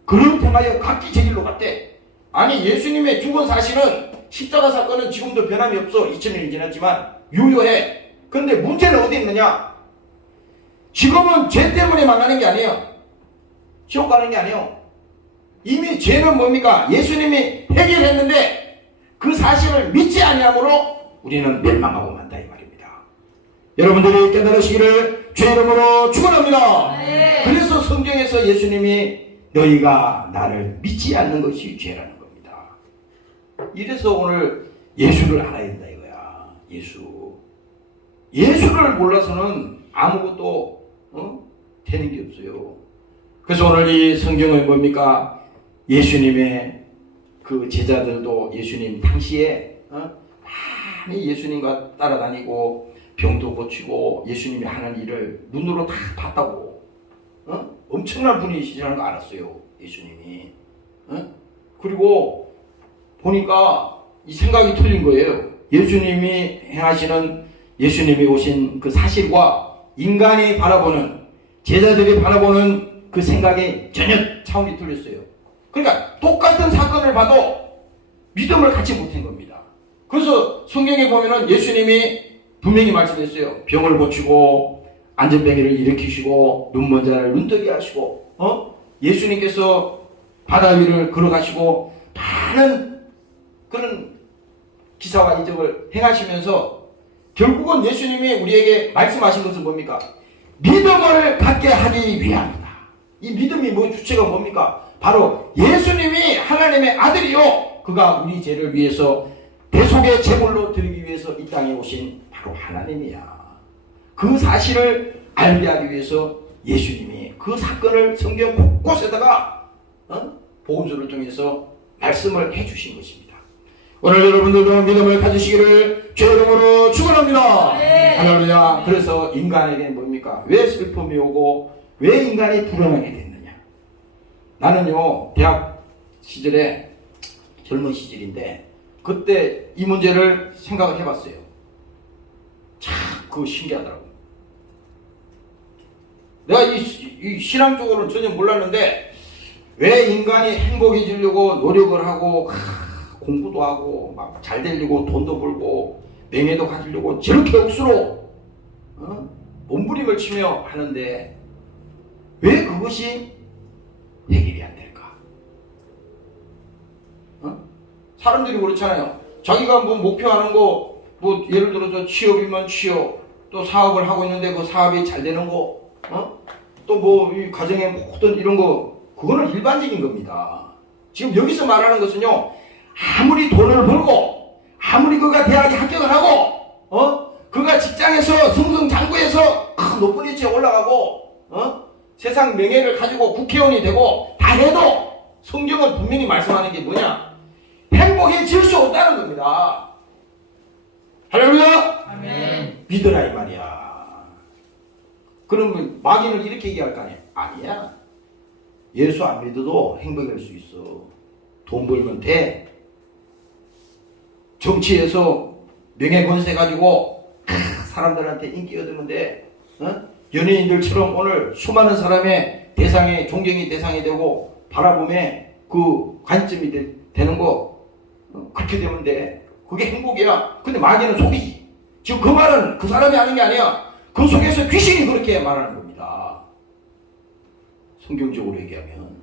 그런 행하여 각기 제 길로 갔대. 아니 예수님의 죽은 사실은 십자가 사건은 지금도 변함이 없어. 2000년이 지났지만 유효해. 그런데 문제는 어디 있느냐? 지금은 죄 때문에 만나는 게 아니에요. 지옥 가는 게 아니에요. 이미 죄는 뭡니까? 예수님이 해결했는데 그 사실을 믿지 아니함으로 우리는 멸망하고 만다 이 말입니다. 여러분들이 깨달으시기를 주의 이름으로 축원합니다. 네. 그래서 성경에서 예수님이 너희가 나를 믿지 않는 것이 죄라는 겁니다. 이래서 오늘 예수를 알아야 된다 이거야. 예수를 몰라서는 아무것도 되는 게 없어요. 그래서 오늘 이 성경은 뭡니까? 예수님의 그 제자들도 예수님 당시에 많이 예수님과 따라다니고 병도 고치고 예수님이 하는 일을 눈으로 다 봤다고. 엄청난 분이시라는 거 알았어요. 예수님이. 그리고 보니까 이 생각이 틀린 거예요. 예수님이 행하시는 예수님이 오신 그 사실과 인간이 바라보는 제자들이 바라보는 그 생각이 전혀 차원이 틀렸어요. 그러니까 똑같은 사건을 봐도 믿음을 갖지 못한 겁니다. 그래서 성경에 보면은 예수님이 분명히 말씀했어요. 병을 고치고 안전병이를 일으키시고 눈먼 자를 눈뜨게 하시고 예수님께서 바다 위를 걸어가시고 많은 그런 기사와 이적을 행하시면서 결국은 예수님이 우리에게 말씀하신 것은 뭡니까? 믿음을 갖게 하기 위함이다. 이 믿음이 주체가 뭡니까? 바로 예수님이 하나님의 아들이요 그가 우리 죄를 위해서 대속의 제물로 드리기 위해서 이 땅에 오신 바로 하나님이야. 그 사실을 알게 하기 위해서 예수님이 그 사건을 성경 곳곳에다가 복음서를 통해서 말씀을 해주신 것입니다. 오늘 여러분들도 믿음을 가지시기를 주의 이름으로 축원합니다. 네. 할렐루야. 그래서 인간에게 뭡니까? 왜 슬픔이 오고 왜 인간이 불행하게 됐느냐? 나는요 대학 시절에 젊은 시절인데 그때 이 문제를 생각을 해봤어요. 참 그거 신기하더라고. 내가 이 신앙 쪽으로는 전혀 몰랐는데 왜 인간이 행복해지려고 노력을 하고 공부도 하고 막 잘 되려고 돈도 벌고 명예도 가지려고 저렇게 억수로 몸부림을 치며 하는데 왜 그것이 해결이 안 될까? 사람들이 그렇잖아요. 자기가 뭐 목표하는 거 뭐 예를 들어서 취업이면 취업, 또 사업을 하고 있는데 그 사업이 잘 되는 거, 또 뭐 이 가정에 모든 이런 거 그거는 일반적인 겁니다. 지금 여기서 말하는 것은요 아무리 돈을 벌고 아무리 그가 대학에 합격을 하고 그가 직장에서 승승장구해서 큰 높은 위치에 올라가고 세상 명예를 가지고 국회의원이 되고 다 해도 성경은 분명히 말씀하는 게 뭐냐? 행복해질 수 없다는 겁니다. 할렐루야! 아멘. 믿으라 이 말이야. 그러면 마귀는 이렇게 얘기할 거 아니야? 아니야. 예수 안 믿어도 행복할 수 있어. 돈 벌면 돼. 정치에서 명예 권세 가지고 사람들한테 인기 얻으면 돼. 연예인들처럼 오늘 수많은 사람의 대상에 존경의 대상이 되고 바라봄에 그 관점이 되는 거 그렇게 되면 돼. 그게 행복이야. 근데 마귀는 속이지. 지금 그 말은 그 사람이 하는 게 아니야. 그 속에서 귀신이 그렇게 말하는 겁니다. 성경적으로 얘기하면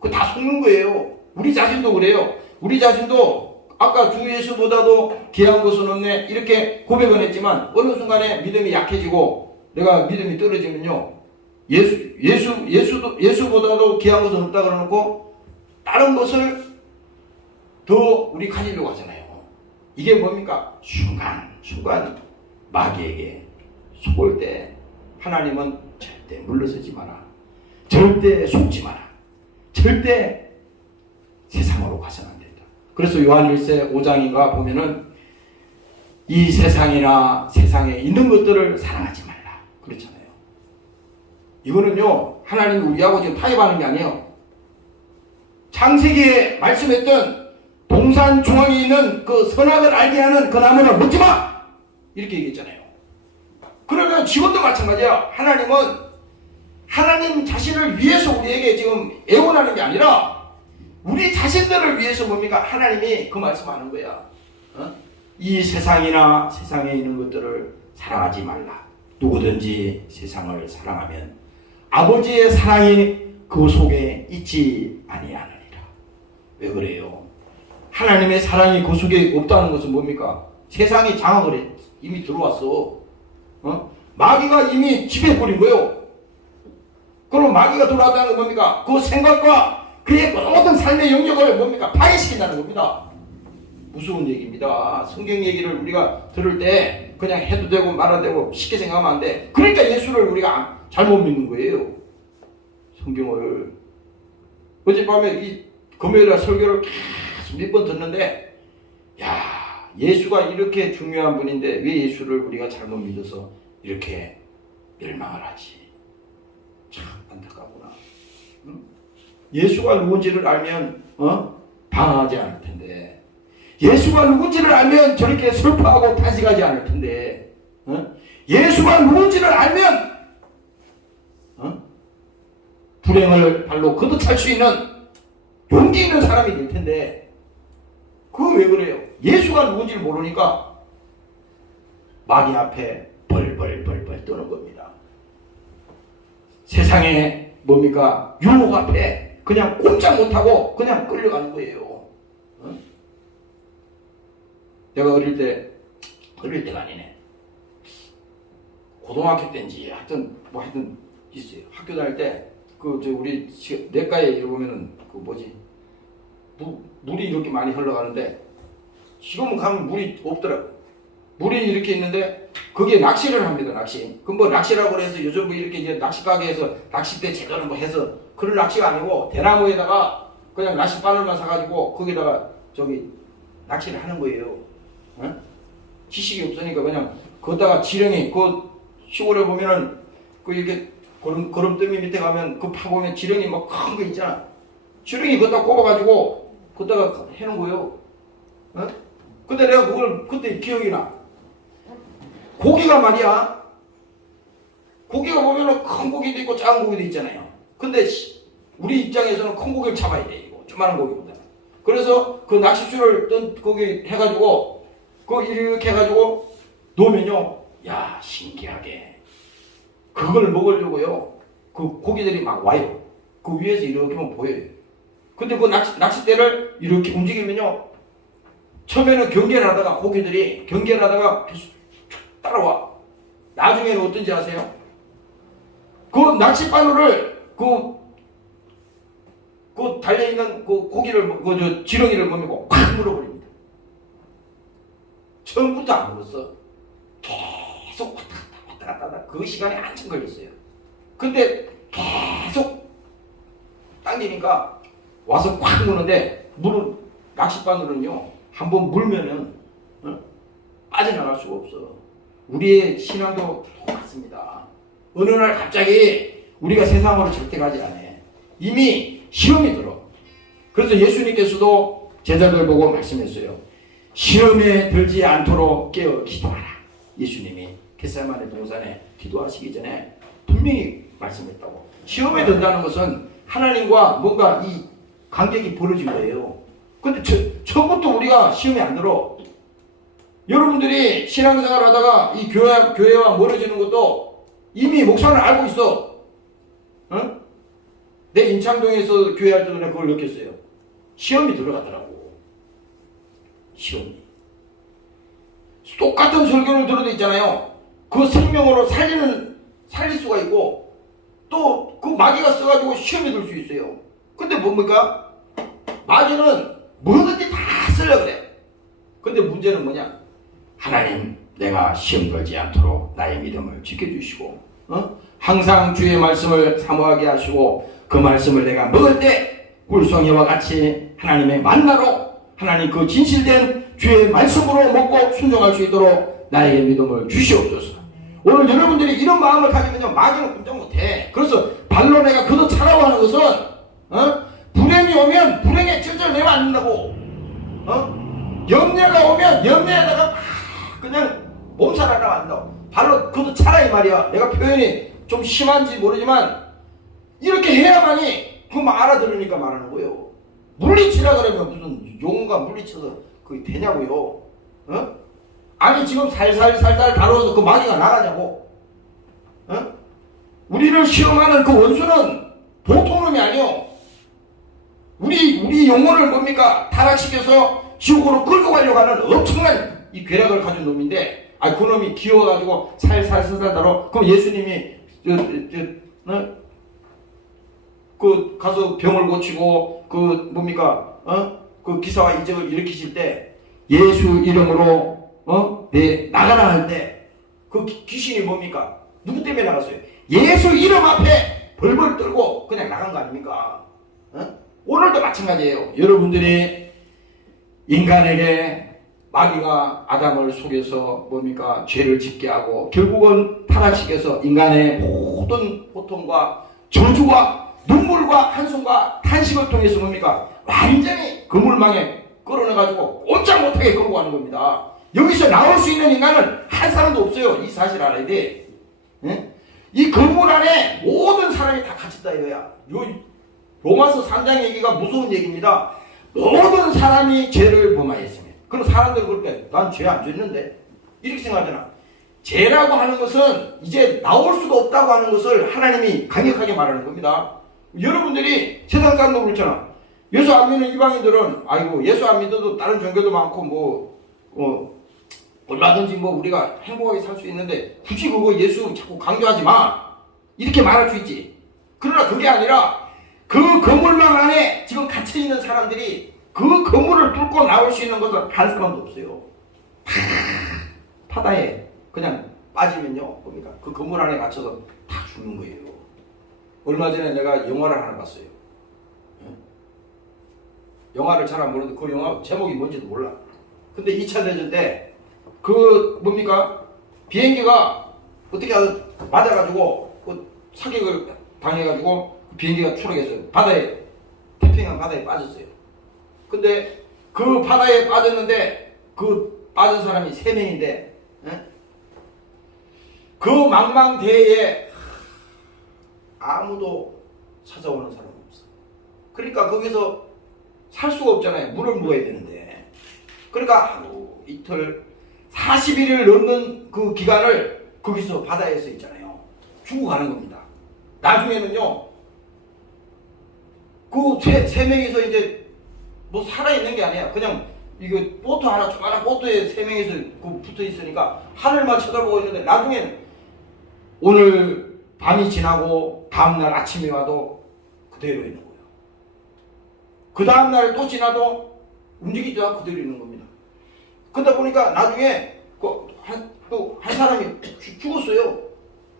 그거 다 속는 거예요. 우리 자신도 그래요. 우리 자신도 아까 주 예수보다도 귀한 것은 없네 이렇게 고백은 했지만 어느 순간에 믿음이 약해지고 내가 믿음이 떨어지면요 예수보다도 귀한 것은 없다 그러놓고 다른 것을 더 우리 가지려고 하잖아요. 이게 뭡니까? 순간 마귀에게 속을 때 하나님은 절대 물러서지 마라. 절대 속지 마라. 절대 세상으로 가서는 안 된다. 그래서 요한일서 5장인가 보면은 이 세상이나 세상에 있는 것들을 사랑하지 말라. 그렇잖아요. 이거는요 하나님이 우리하고 지금 타협하는 게 아니에요. 창세기에 말씀했던 동산 중앙에 있는 그 선악을 알게 하는 그 나무는 먹지 마! 이렇게 얘기했잖아요. 그러면 지금도 마찬가지야. 하나님은 하나님 자신을 위해서 우리에게 지금 애원하는 게 아니라 우리 자신들을 위해서 뭡니까? 하나님이 그 말씀하는 거야. 이 세상이나 세상에 있는 것들을 사랑하지 말라. 누구든지 세상을 사랑하면 아버지의 사랑이 그 속에 있지 아니하느니라. 왜 그래요? 하나님의 사랑이 그 속에 없다는 것은 뭡니까? 세상이 장악을 해. 이미 들어왔어. 마귀가 이미 지배해버린 거예요. 그럼 마귀가 들어왔다는 건 뭡니까? 그 생각과 그의 모든 삶의 영역을 뭡니까? 파괴시킨다는 겁니다. 무서운 얘기입니다. 성경 얘기를 우리가 들을 때 그냥 해도 되고 말아도 되고 쉽게 생각하면 안 돼. 그러니까 예수를 우리가 잘못 믿는 거예요. 성경을. 어젯밤에 이 금요일날 설교를 계속 몇 번 듣는데 야 예수가 이렇게 중요한 분인데 왜 예수를 우리가 잘못 믿어서 이렇게 멸망을 하지. 참 안타깝구나. 예수가 누군지를 알면 방황하지 않을 텐데 예수가 누군지를 알면 저렇게 슬퍼하고 탄식하지 않을 텐데 예수가 누군지를 알면 불행을 발로 걷어찰 수 있는 용기 있는 사람이 될 텐데 그거 왜 그래요? 예수가 누군지를 모르니까 마귀 앞에 벌벌 떠는 겁니다. 세상에 뭡니까? 유혹 앞에 그냥 꼼짝 못하고 그냥 끌려가는 거예요. 내가 어릴 때가 아니네. 고등학교 때인지 하여튼 있어요. 학교 다닐 때 우리 내과에 읽으면은 물이 이렇게 많이 흘러가는데 지금은 가면 물이 없더라고요. 물이 이렇게 있는데 거기에 낚시를 합니다. 낚시. 그럼 낚시라고 해서 요즘 이렇게 이제 낚시 가게에서 낚싯대 제대로 해서 그런 낚시가 아니고 대나무에다가 그냥 낚싯바늘만 사가지고 거기다가 낚시를 하는 거예요. 지식이 없으니까 그냥 거기다가 지렁이 시골에 보면은 이렇게 거름더미 밑에 가면 파보면 지렁이 막 큰 거 있잖아. 지렁이 거기다 꼽아가지고 거기다가 해놓은 거예요. 근데 내가 그걸 그때 기억이 나. 고기가 말이야. 고기가 보면은 큰 고기도 있고 작은 고기도 있잖아요. 근데 우리 입장에서는 큰 고기를 잡아야 돼. 이거 조그마한 고기보다. 그래서 그 낚싯줄을 거기 해가지고 이렇게 해가지고 놓으면요. 야 신기하게 그걸 먹으려고요. 그 고기들이 막 와요. 그 위에서 이렇게만 보여요. 근데 그 낚싯대를 이렇게 움직이면요. 처음에는 경계를 하다가 고기들이 경계를 하다가 따라와. 나중에는 어떤지 아세요? 그 낚싯바늘을 그 달려있는 그 고기를 지렁이를 뭡니까? 확 물어버립니다. 처음부터 안 먹었어. 계속 왔다 갔다 그 시간이 한참 걸렸어요. 근데 계속 당기니까 와서 꽉 무는데 물은 낚싯바늘은요 한번 물면은 빠져나갈 수가 없어. 우리의 신앙도 똑같습니다. 어느 날 갑자기 우리가 세상으로 절대 가지 않아. 이미 시험이 들어. 그래서 예수님께서도 제자들 보고 말씀했어요. 시험에 들지 않도록 깨어 기도하라. 예수님이 겟세마네 동산에 기도하시기 전에 분명히 말씀했다고. 시험에 든다는 것은 하나님과 뭔가 이 간격이 벌어진 거예요. 근데 처음부터 우리가 시험에 안 들어. 여러분들이 신앙생활 하다가 이 교회와 멀어지는 것도 이미 목사는 알고 있어. 응? 내 인창동에서 교회할 때 전에 그걸 느꼈어요. 시험이 들어가더라고. 시험이. 똑같은 설교를 들어도 있잖아요. 그 생명으로 살릴 수가 있고 또 그 마귀가 써가지고 시험에 들 수 있어요. 근데 뭡니까? 마귀는 뭐든지 다 쓰려고 그래. 근데 문제는 뭐냐? 하나님, 내가 시험 들지 않도록 나의 믿음을 지켜주시고 항상 주의 말씀을 사모하게 하시고 그 말씀을 내가 먹을 때 꿀송이와 같이 하나님의 만나로 하나님 그 진실된 주의 말씀으로 먹고 순종할 수 있도록 나에게 믿음을 주시옵소서. 오늘 여러분들이 이런 마음을 가지면요 마귀는 꼼짝 못해. 그래서 발로 내가 걷어차라고 하는 것은 불행이 오면 불행에 찔찔 내면 안 된다고. 염려가 오면 염려에다가 그냥 몸살하라고 한다고. 발로 걷어차라 이 말이야. 내가 표현이 좀 심한지 모르지만 이렇게 해야만이 그 알아들으니까 말하는 거예요. 물리치라 그러면 무슨 용과 물리쳐서 그게 되냐고요. 아니 지금 살살 다뤄서 그 마귀가 나가냐고. 우리를 시험하는 그 원수는 보통 놈이 아니요. 우리 영혼을 뭡니까? 타락시켜서 지옥으로 끌고 가려고 하는 엄청난 이 괴력을 가진 놈인데, 그 놈이 기어가지고 살살 다뤄. 그럼 예수님이 그 가서 병을 고치고 그 뭡니까? 그 기사와 이적을 일으키실 때 예수 이름으로 나가라 할 때 그 귀신이 뭡니까? 누구 때문에 나갔어요? 예수 이름 앞에 벌벌 떨고 그냥 나간 거 아닙니까? 오늘도 마찬가지예요. 여러분들이 인간에게 마귀가 아담을 속여서 뭡니까? 죄를 짓게 하고 결국은 타락시켜서 인간의 모든 고통과 저주와 눈물과 한숨과 탄식을 통해서 뭡니까? 완전히 그물망에 끌어내가지고 꼼짝 못하게 끌고 가는 겁니다. 여기서 나올 수 있는 인간은 한 사람도 없어요. 이 사실 알아야 돼. 이 그물 안에 모든 사람이 다 갇혔다 이거야. 로마서 3장 얘기가 무서운 얘기입니다. 모든 사람이 죄를 범하였으며. 그럼 사람들은 그렇게 난 죄 안 짓는데 이렇게 생각하잖아. 죄라고 하는 것은 이제 나올 수가 없다고 하는 것을 하나님이 강력하게 말하는 겁니다. 여러분들이 세상 사람도 그렇잖아. 예수 안 믿는 이방인들은 아이고 예수 안 믿어도 다른 종교도 많고 얼마든지 우리가 행복하게 살 수 있는데 굳이 그거 예수 자꾸 강조하지 마 이렇게 말할 수 있지. 그러나 그게 아니라 그 건물망 안에 지금 갇혀있는 사람들이 그 건물을 뚫고 나올 수 있는 것은 한 사람도 없어요. 바다에 그냥 빠지면요 뭡니까? 그 건물 안에 갇혀서 다 죽는 거예요. 얼마 전에 내가 영화를 하나 봤어요. 영화를 잘 안 보는데 그 영화 제목이 뭔지도 몰라. 근데 2차 대전 때 그 뭡니까? 비행기가 어떻게 맞아가지고 그 사격을 당해가지고 비행기가 추락했어요. 태평양 바다에 빠졌어요. 근데 그 바다에 빠졌는데 그 빠진 사람이 3명인데 그 망망대해에 아무도 찾아오는 사람이 없어. 그러니까 거기서 살 수가 없잖아요. 물을 먹어야 되는데. 그러니까 하루 이틀 40일을 넘는 그 기간을 거기서 바다에서 있잖아요. 죽어가는 겁니다. 나중에는요 그 세 명이서 이제 살아있는 게 아니야. 그냥 이거 보트 하나 조그마한 보트에 3명이서 붙어 있으니까 하늘만 쳐다보고 있는데 나중에는 오늘 밤이 지나고 다음날 아침에 와도 그대로 있는 거예요. 그 다음날 또 지나도 움직이지 않고 그대로 있는 겁니다. 그러다 보니까 나중에 또 한 사람이 죽었어요.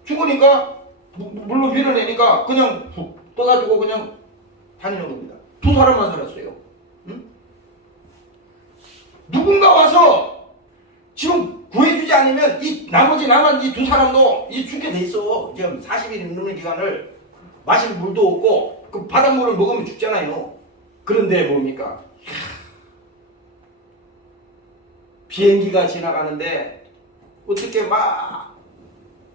죽으니까 물로 밀어내니까 그냥 떠가지고 그냥 다니는 겁니다. 두 사람만 살았어요. 응? 누군가 와서 지금 구해주지 않으면 이 나머지 남은 이 두 사람도 이 죽게 돼 있어. 지금 40일 넘는 기간을 마실 물도 없고 그 바닷물을 먹으면 죽잖아요. 그런데 뭡니까? 비행기가 지나가는데 어떻게 막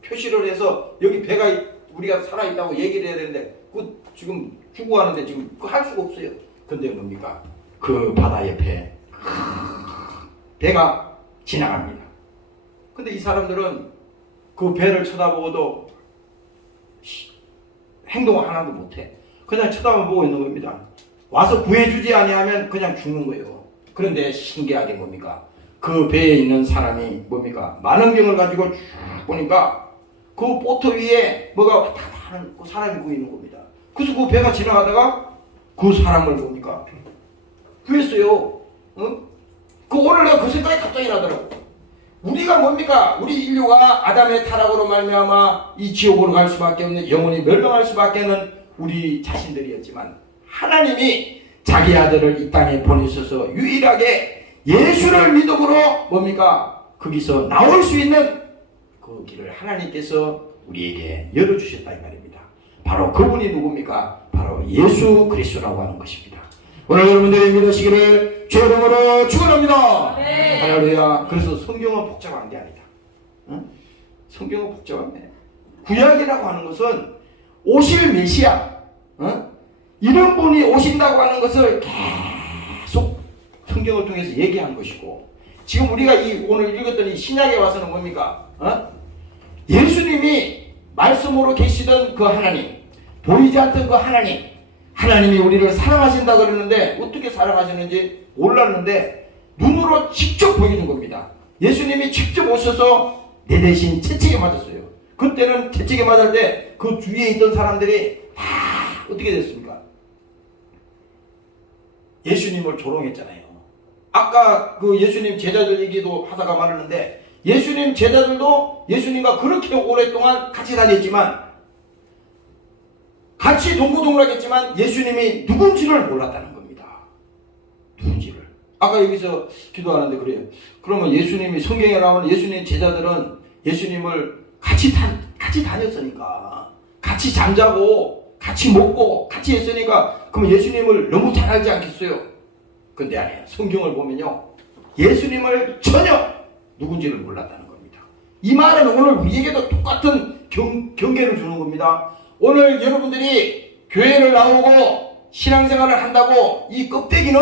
표시를 해서 여기 배가 우리가 살아있다고 얘기를 해야 되는데 그 지금 죽어가는데 지금 그거 할 수가 없어요. 근데 뭡니까? 그 바다 옆에 배가 지나갑니다. 근데 이 사람들은 그 배를 쳐다보고도 행동을 하나도 못해. 그냥 쳐다만 보고 있는 겁니다. 와서 구해주지 아니하면 그냥 죽는 거예요. 그런데 신기하게 뭡니까? 그 배에 있는 사람이 뭡니까? 만원경을 가지고 쭉 보니까 그 보트 위에 뭐가 왔다 갔다 하는 그 사람이 보이는 겁니다. 그래서 그 배가 지나가다가 그 사람을 뭡니까? 구했어요. 응? 그 오늘날 그 생각이 갑자기 나더라고. 우리가 뭡니까? 우리 인류가 아담의 타락으로 말미암아 이 지옥으로 갈 수밖에 없는, 영원히 멸망할 수밖에 없는 우리 자신들이었지만 하나님이 자기 아들을 이 땅에 보내셔서 유일하게 예수를 믿음으로 뭡니까? 거기서 나올 수 있는 그 길을 하나님께서 우리에게 열어주셨다 이 말입니다. 바로 그분이 누굽니까? 바로 예수 그리스도라고 하는 것입니다. 오늘 여러분들이 믿으시기를 주의 이름으로 축원합니다. 할렐루야. 그래서 성경은 복잡한 게 아니다. 응? 성경은 복잡한 게 구약이라고 하는 것은 오실 메시아, 이런 분이 오신다고 하는 것을 계속 성경을 통해서 얘기한 것이고, 지금 우리가 오늘 읽었던 이 신약에 와서는 뭡니까? 예수님이 말씀으로 계시던 그 하나님, 보이지 않던 그 하나님이 우리를 사랑하신다 그러는데 어떻게 사랑하시는지 몰랐는데 눈으로 직접 보이는 겁니다. 예수님이 직접 오셔서 내 대신 채찍에 맞았어요. 그때는 채찍에 맞을 때 그 주위에 있던 사람들이 다 어떻게 됐습니까? 예수님을 조롱했잖아요. 아까 그 예수님 제자들 얘기도 하다가 말했는데, 예수님 제자들도 예수님과 그렇게 오랫동안 같이 다녔지만, 같이 동고동락했지만 예수님이 누군지를 몰랐다는 겁니다. 누군지를. 아까 여기서 기도하는데 그래요. 그러면 예수님이, 성경에 나오는 예수님 제자들은 예수님을 같이 다녔으니까, 같이 잠자고 같이 먹고 같이 했으니까 그러면 예수님을 너무 잘 알지 않겠어요? 근데 아니에요. 성경을 보면요, 예수님을 전혀 누군지를 몰랐다는 겁니다. 이 말은 오늘 우리에게도 똑같은 경계를 주는 겁니다. 오늘 여러분들이 교회를 나오고 신앙생활을 한다고 이 껍데기는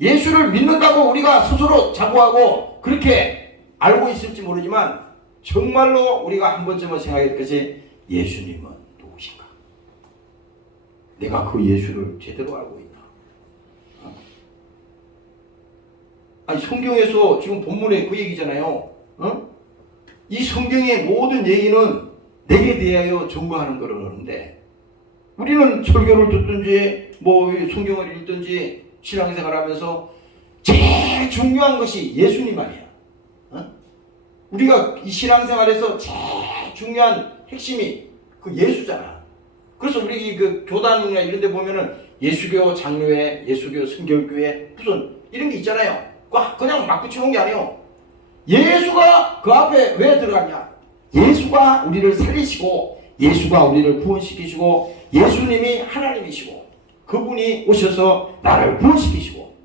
예수를 믿는다고 우리가 스스로 자부하고 그렇게 알고 있을지 모르지만, 정말로 우리가 한 번쯤은 생각할 것이, 예수님은 누구신가? 내가 그 예수를 제대로 알고 있나? 아니, 성경에서 지금 본문에 그 얘기잖아요. 이 성경의 모든 얘기는 내게 대하여 전거하는 거를 하는데, 우리는 설교를 듣든지 뭐 성경을 읽든지 신앙생활을 하면서 제일 중요한 것이 예수님 아니야. 우리가 이 신앙생활에서 제일 중요한 핵심이 그 예수잖아. 그래서 우리 그 교단이나 이런 데 보면은 예수교 장로회, 예수교 성결교회 무슨 이런 게 있잖아요. 그냥 막 붙여놓은 게 아니에요. 예수가 그 앞에 왜 들어갔냐? 예수가 우리를 살리시고, 예수가 우리를 구원시키시고, 예수님이 하나님이시고, 그분이 오셔서 나를 구원시키시고,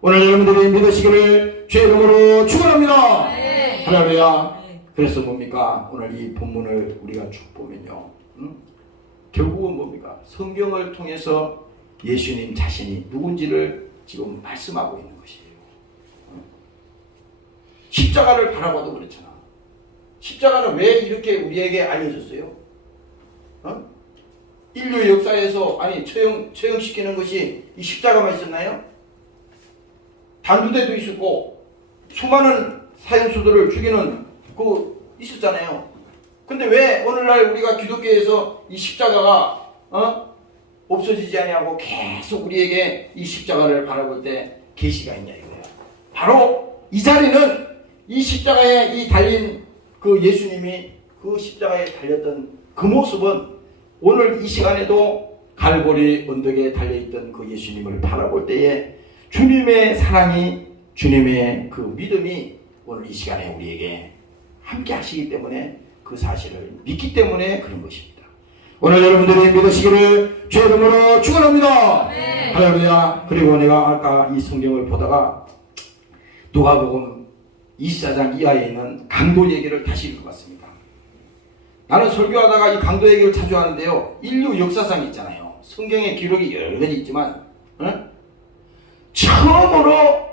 오늘 여러분들이 믿으시기를 주의 이름으로 축원합니다. 할렐루야. 그래서 뭡니까? 오늘 이 본문을 우리가 쭉 보면요, 결국은 뭡니까? 성경을 통해서 예수님 자신이 누군지를 지금 말씀하고 있는 것이에요. 십자가를 바라봐도 그렇잖아. 십자가는 왜 이렇게 우리에게 알려졌어요? 인류 역사에서 처형시키는 것이 이 십자가만 있었나요? 단두대도 있었고 수많은 사형수들을 죽이는 있었잖아요. 근데 왜 오늘날 우리가 기독교에서 이 십자가가 없어지지 아니하고 계속 우리에게 이 십자가를 바라볼 때 계시가 있냐 이거예요. 바로 이 자리는 이 십자가에 이 달린 그 예수님이 그 십자가에 달렸던 그 모습은 오늘 이 시간에도 갈보리 언덕에 달려있던 그 예수님을 바라볼 때에 주님의 사랑이, 주님의 그 믿음이 오늘 이 시간에 우리에게 함께 하시기 때문에 그 사실을 믿기 때문에 그런 것입니다. 오늘 여러분들이 믿으시기를 주의 이름으로 축원합니다. 네. 할렐루야. 그리고 내가 아까 이 성경을 보다가 누가복음 24장 이하에 있는 강도 얘기를 다시 읽어봤습니다. 나는 설교하다가 이 강도 얘기를 자주 하는데요. 인류 역사상 있잖아요. 성경의 기록이 여러 가지 있지만 처음으로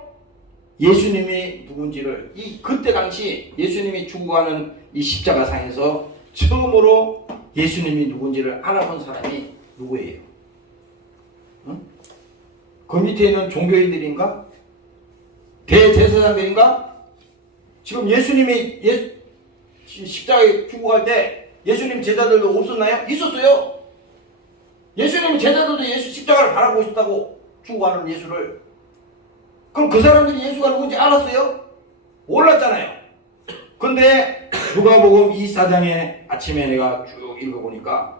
예수님이 누군지를 그때 당시 예수님이 죽어가는 이 십자가상에서 처음으로 예수님이 누군지를 알아본 사람이 누구예요? 그 밑에 있는 종교인들인가? 대제사장들인가? 지금 예수님이 십자가에 죽어갈 때 예수님 제자들도 없었나요? 있었어요. 예수님 제자들도 예수 십자가를 바라보고 있었다고 죽어가는 예수를. 그럼 그 사람들이 예수가 누군지 알았어요? 몰랐잖아요. 근데 누가복음 24장에 아침에 내가 쭉 읽어보니까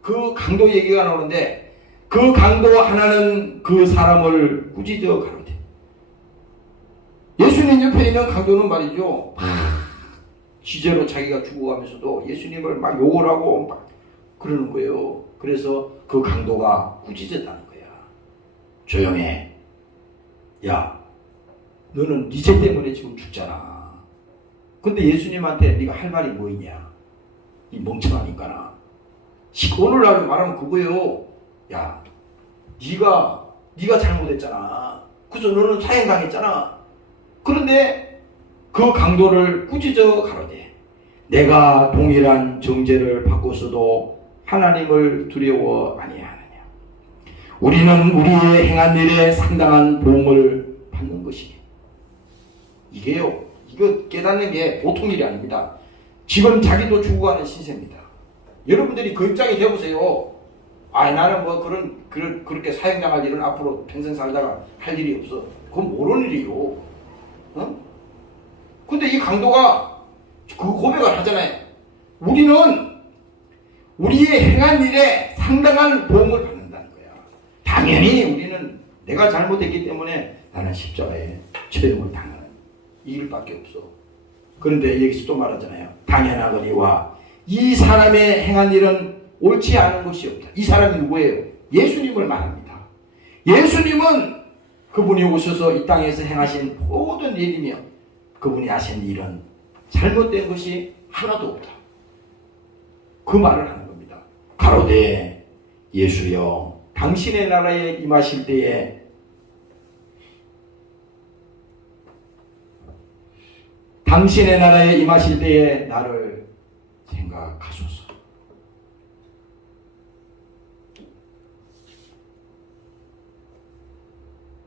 그 강도 얘기가 나오는데 그 강도 하나는 그 사람을 꾸짖어 가로되. 예수님 옆에 있는 강도는 말이죠. 지제로 자기가 죽어가면서도 예수님을 막 욕을 하고 막 그러는 거예요. 그래서 그 강도가 꾸짖었다는 거야. 조용해. 야, 너는 네 죄 때문에 지금 죽잖아. 근데 예수님한테 네가 할 말이 뭐 있냐? 이 멍청하니까나. 오늘날 말하면 그거예요. 야, 네가 잘못했잖아. 그래서 너는 사형당했잖아. 그런데 그 강도를 꾸짖어 가로되 내가 동일한 정죄를 받고서도 하나님을 두려워 아니하느냐. 우리는 우리의 행한 일에 상당한 보응을 받는 것이니. 이게요. 이거 깨닫는 게 보통 일이 아닙니다. 지금 자기도 죽어가는 신세입니다. 여러분들이 그 입장이 되어보세요. 나는 뭐 그렇게 사형당할 일은 앞으로 평생 살다가 할 일이 없어. 그건 모르는 일이요. 근데 이 강도가 그 고백을 하잖아요. 우리는 우리의 행한 일에 상당한 보응을 받는다는 거야. 당연히 우리는 내가 잘못했기 때문에 나는 십자가에 처형을 당하는 이 일밖에 없어. 그런데 여기서 또 말하잖아요. 당연하거니와 이 사람의 행한 일은 옳지 않은 것이 없다. 이 사람이 누구예요? 예수님을 말합니다. 예수님은 그분이 오셔서 이 땅에서 행하신 모든 일이며 그분이 하신 일은 잘못된 것이 하나도 없다. 그 말을 하는 겁니다. 가로되 예수여 당신의 나라에 임하실 때에 당신의 나라에 임하실 때에 나를 생각하소서.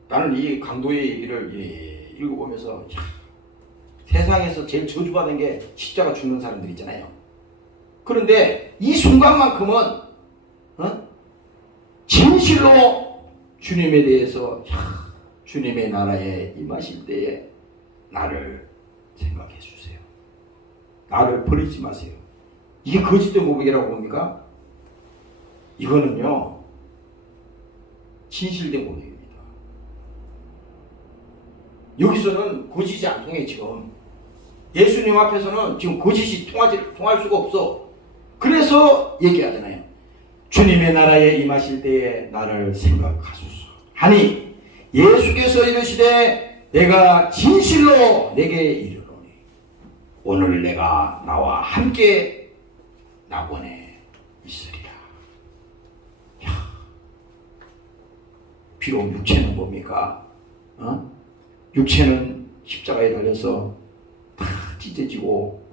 나는 이 강도의 얘기를 읽어보면서 세상에서 제일 저주받은 게 십자가 죽는 사람들 있잖아요. 그런데 이 순간만큼은 진실로 주님에 대해서 주님의 나라에 임하실 때에 나를 생각해 주세요. 나를 버리지 마세요. 이게 거짓된 고백이라고 봅니까? 이거는요 진실된 고백입니다. 여기서는 거짓이 안 통해. 지금 예수님 앞에서는 지금 거짓이 통할 수가 없어. 그래서 얘기하잖아요. 주님의 나라에 임하실 때에 나를 생각하소서 하니 예수께서 이르시되 내가 진실로 내게 이르노니 오늘 내가 나와 함께 낙원에 있으리라. 비록 육체는 뭡니까? 육체는 십자가에 달려서 다 찢어지고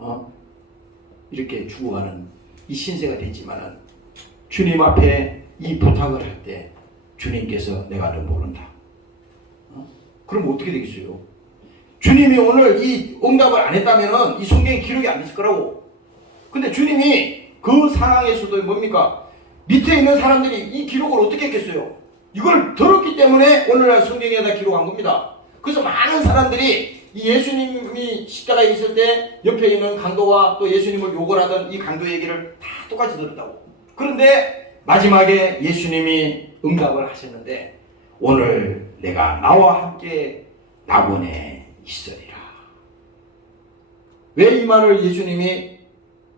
이렇게 죽어가는 이 신세가 됐지만은 주님 앞에 이 부탁을 할 때 주님께서 내가 너 모른다. 그럼 어떻게 되겠어요? 주님이 오늘 이 응답을 안 했다면은 이 성경에 기록이 안 됐을 거라고. 근데 주님이 그 상황에서도 뭡니까? 밑에 있는 사람들이 이 기록을 어떻게 했겠어요? 이걸 들었기 때문에 오늘날 성경에다 기록한 겁니다. 그래서 많은 사람들이 이 예수님이 십자가에 있을 때 옆에 있는 강도와 또 예수님을 욕을 하던 이 강도 얘기를 다 똑같이 들었다고. 그런데 마지막에 예수님이 응답을 하셨는데 오늘 내가 나와 함께 낙원에 있으리라. 왜 이 말을 예수님이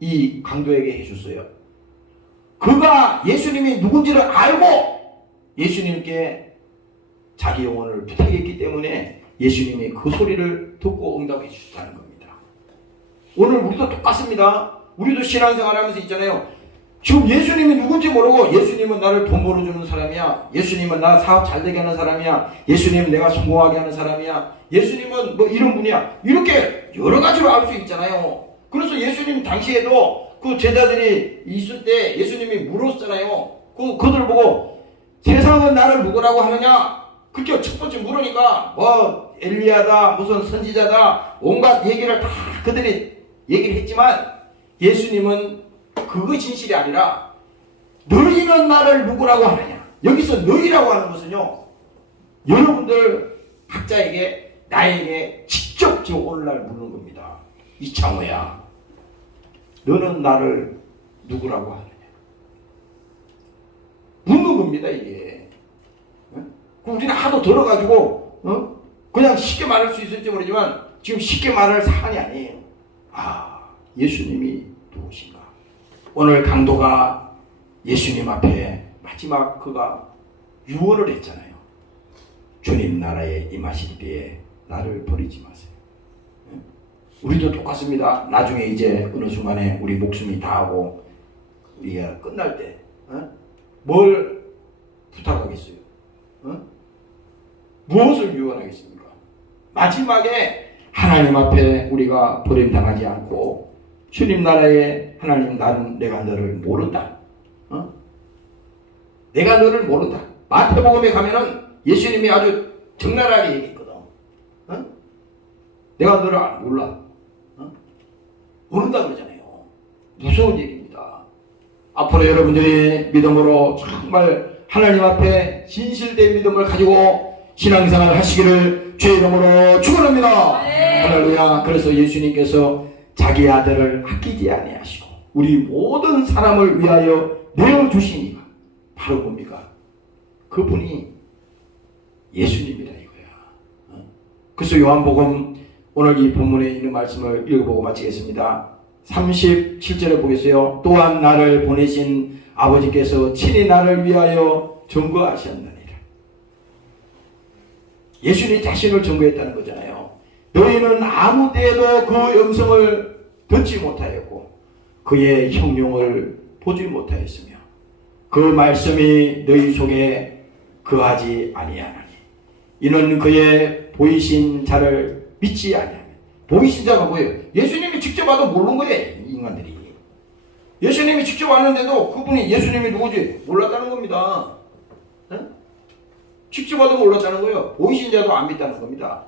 이 강도에게 해줬어요? 그가 예수님이 누군지를 알고 예수님께 자기 영혼을 부탁했기 때문에 예수님이 그 소리를 듣고 응답해 주셨다는 겁니다. 오늘 우리도 똑같습니다. 우리도 신앙생활 하면서 있잖아요. 지금 예수님이 누군지 모르고 예수님은 나를 돈 벌어주는 사람이야. 예수님은 나 사업 잘 되게 하는 사람이야. 예수님은 내가 성공하게 하는 사람이야. 예수님은 뭐 이런 분이야. 이렇게 여러 가지로 알 수 있잖아요. 그래서 예수님 당시에도 그 제자들이 있을 때 예수님이 물었잖아요. 그들 보고 세상은 나를 누구라고 하느냐? 그렇게 첫 번째 물으니까 뭐 엘리야다 무슨 선지자다 온갖 얘기를 다 그들이 얘기를 했지만 예수님은 그거 진실이 아니라 너희는 나를 누구라고 하느냐. 여기서 너희라고 하는 것은요 여러분들 각자에게 나에게 직접 지금 오늘날 묻는 겁니다. 이창호야 너는 나를 누구라고 하느냐 묻는 겁니다. 이게 우리는 하도 들어가지고 그냥 쉽게 말할 수 있을지 모르지만 지금 쉽게 말할 사안이 아니에요. 예수님이 누구신가? 오늘 강도가 예수님 앞에 마지막 그가 유언을 했잖아요. 주님 나라에 임하실 때에 나를 버리지 마세요. 우리도 똑같습니다. 나중에 이제 어느 순간에 우리 목숨이 다하고 우리가 끝날 때 뭘 부탁하겠어요? 무엇을 유언하겠습니까? 마지막에 하나님 앞에 우리가 버림당하지 않고 주님 나라에 하나님 내가 너를 모른다. 내가 너를 모른다. 마태복음에 가면은 예수님이 아주 적나라하게 얘기했거든. 내가 너를 몰라. 모른다 그러잖아요. 무서운 얘기입니다. 앞으로 여러분들이 믿음으로 정말 하나님 앞에 진실된 믿음을 가지고 신앙생활 하시기를 주의 이름으로 축원합니다. 할렐루야. 그래서 예수님께서 자기 아들을 아끼지 아니하시고 우리 모든 사람을 위하여 내어주시니가 바로 뭡니까? 그분이 예수님이다 이거야. 그래서 요한복음 오늘 이 본문에 있는 말씀을 읽어보고 마치겠습니다. 37절에 보겠어요. 또한 나를 보내신 아버지께서 친히 나를 위하여 증거하셨느니라. 예수님 자신을 증거했다는 거잖아요. 너희는 아무 때에도 그 음성을 듣지 못하였고 그의 형용을 보지 못하였으며 그 말씀이 너희 속에 거하지 아니하나니 이는 그의 보이신 자를 믿지 아니하면. 보이신 자가 뭐예요? 예수님이 직접 와도 모르는 거예요. 인간들이. 예수님이 직접 왔는데도 그분이 예수님이 누구지 몰랐다는 겁니다. 직접 와도 몰랐다는 거예요. 보이신 자도 안 믿다는 겁니다.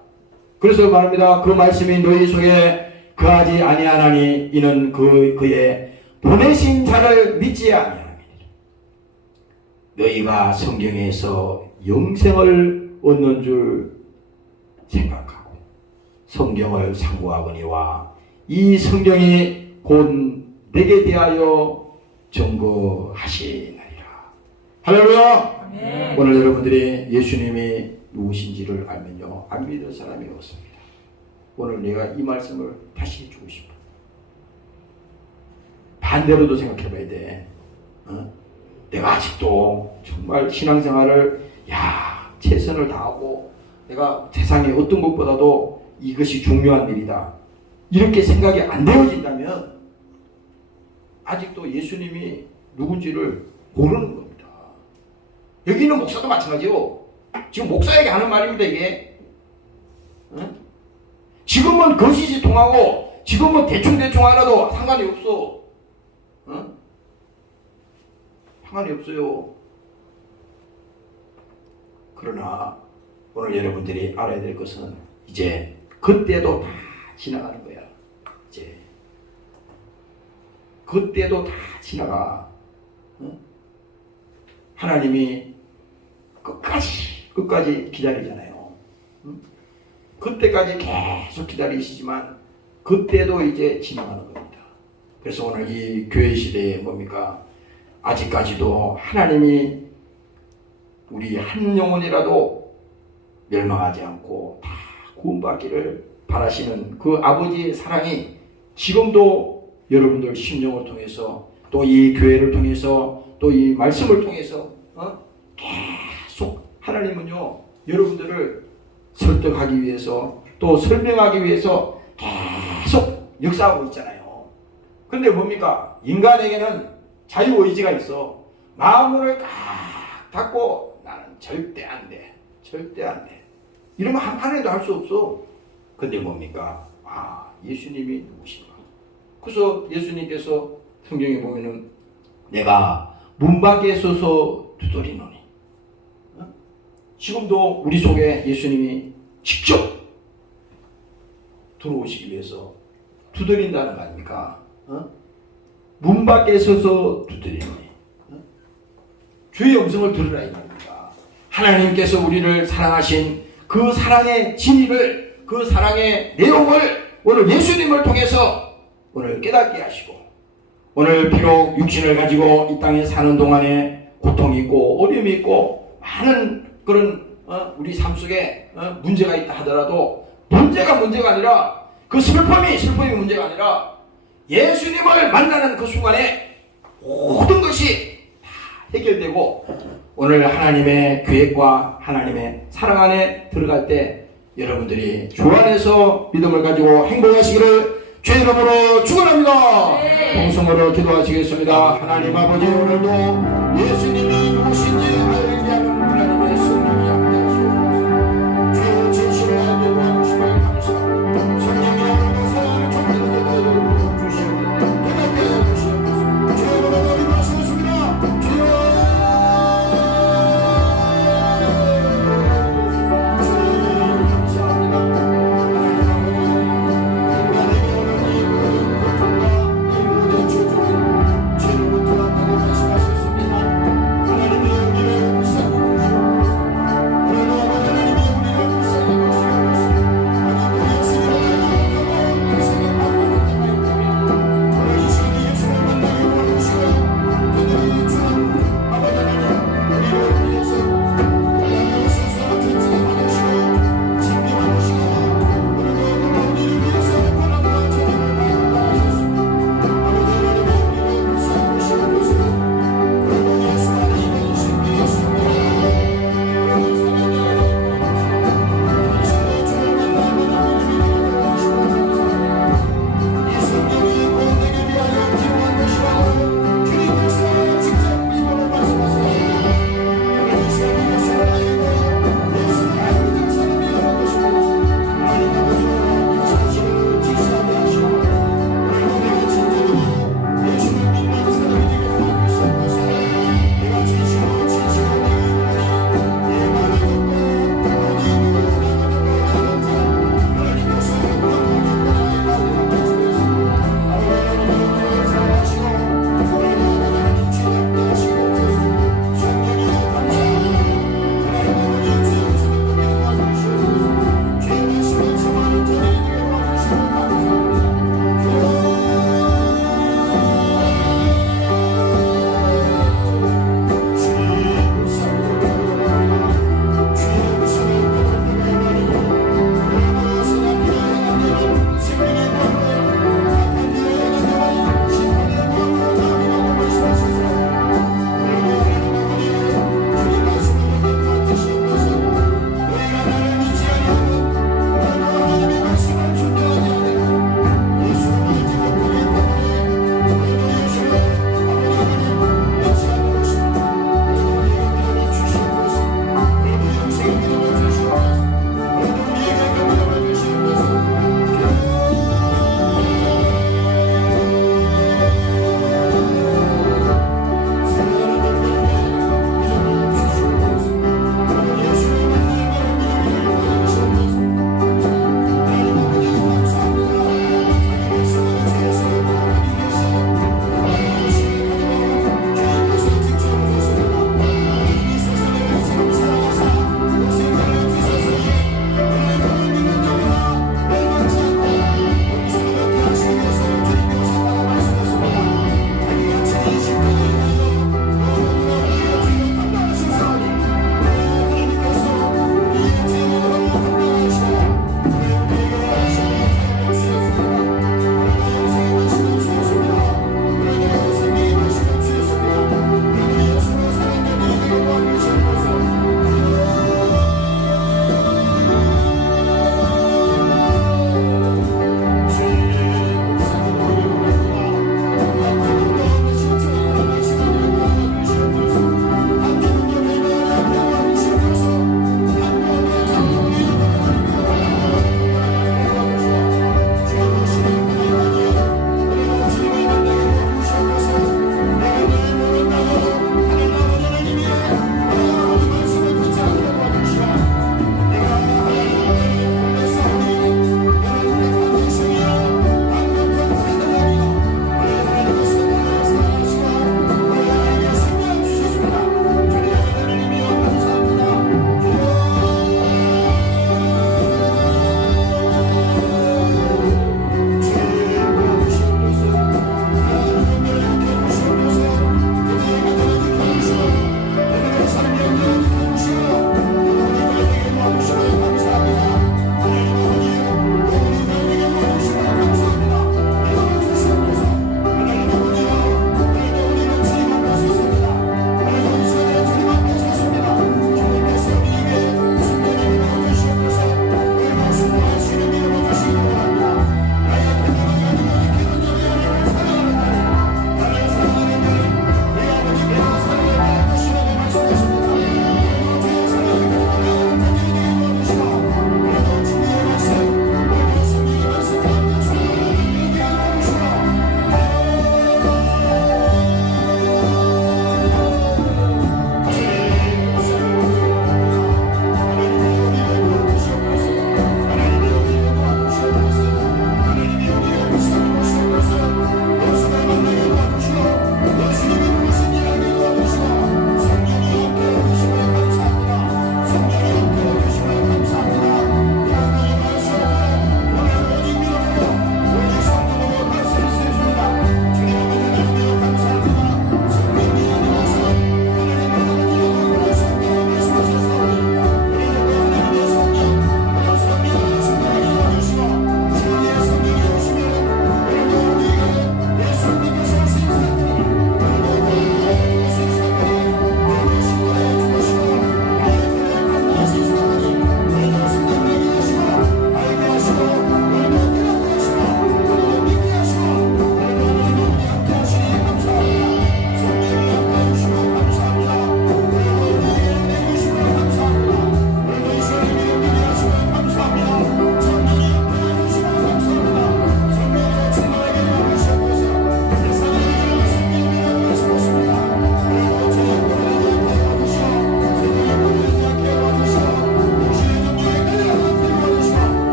그래서 말합니다. 그 말씀이 너희 속에 거하지 아니하나니 이는 그의 보내신 자를 믿지 아니하나니 너희가 성경에서 영생을 얻는 줄 생각하고 성경을 상고하거니와 이 성경이 곧 내게 대하여 증거하시나이다. 할렐루야. 아멘. 오늘 여러분들이 예수님이 누구신지를 알면요 안 믿을 사람이 없습니다. 오늘 내가 이 말씀을 다시 해주고 싶어. 반대로도 생각해 봐야 돼. 내가 아직도 정말 신앙생활을 최선을 다하고 내가 세상에 어떤 것보다도 이것이 중요한 일이다 이렇게 생각이 안 되어진다면 아직도 예수님이 누군지를 모르는 겁니다. 여기 있는 목사도 마찬가지요. 지금 목사에게 하는 말입니다 이게. 지금은 거시지 통하고 지금은 대충대충 하나도 상관이 없어. 상관이 없어요. 그러나 오늘 여러분들이 알아야 될 것은 이제 그때도 다 지나가는 거야. 이제 그때도 다 지나가. 하나님이 끝까지 기다리잖아요. 그때까지 계속 기다리시지만 그때도 이제 지나가는 겁니다. 그래서 오늘 이 교회 시대에 뭡니까? 아직까지도 하나님이 우리 한 영혼이라도 멸망하지 않고 다 구원받기를 바라시는 그 아버지의 사랑이 지금도 여러분들 심령을 통해서 또 이 교회를 통해서 또 이 말씀을 통해서 계속 하나님은요 여러분들을 설득하기 위해서 또 설명하기 위해서 계속 역사하고 있잖아요. 근데 뭡니까? 인간에게는 자유의지가 있어. 마음문을 딱 닫고 나는 절대 안 돼. 절대 안 돼. 이러면 하나도 할 수 없어. 근데 뭡니까? 예수님이 누구신가? 그래서 예수님께서 성경에 보면은 내가 문 밖에 서서 두드리노니. 지금도 우리 속에 예수님이 직접 들어오시기 위해서 두드린다는 거 아닙니까? 문 밖에 서서 두드리노니. 주의 음성을 들으라 이 말입니다. 하나님께서 우리를 사랑하신 그 사랑의 진리를, 그 사랑의 내용을 오늘 예수님을 통해서 오늘 깨닫게 하시고, 오늘 비록 육신을 가지고 이 땅에 사는 동안에 고통이 있고 어려움이 있고 많은 그런 우리 삶 속에 문제가 있다 하더라도 문제가 아니라 그 슬픔이 문제가 아니라 예수님을 만나는 그 순간에 모든 것이 다 해결되고 오늘 하나님의 계획과 하나님의 사랑 안에 들어갈 때 여러분들이 주 안에서 믿음을 가지고 행복하시기를 주의 이름으로 축원합니다. 동성으로 기도하시겠습니다. 하나님 아버지, 오늘도 예수님이 누구신지 알게 하는 하나님의 성령이 함께하시옵소서. 주의 진실을 알게 도와주심을 감사합니다. 성령이 하나님의 사랑을 전하는 여러분 주시옵소서. 깨닫게 해주시옵소서. 주의 이름으로 기도하시겠습니다. 주여.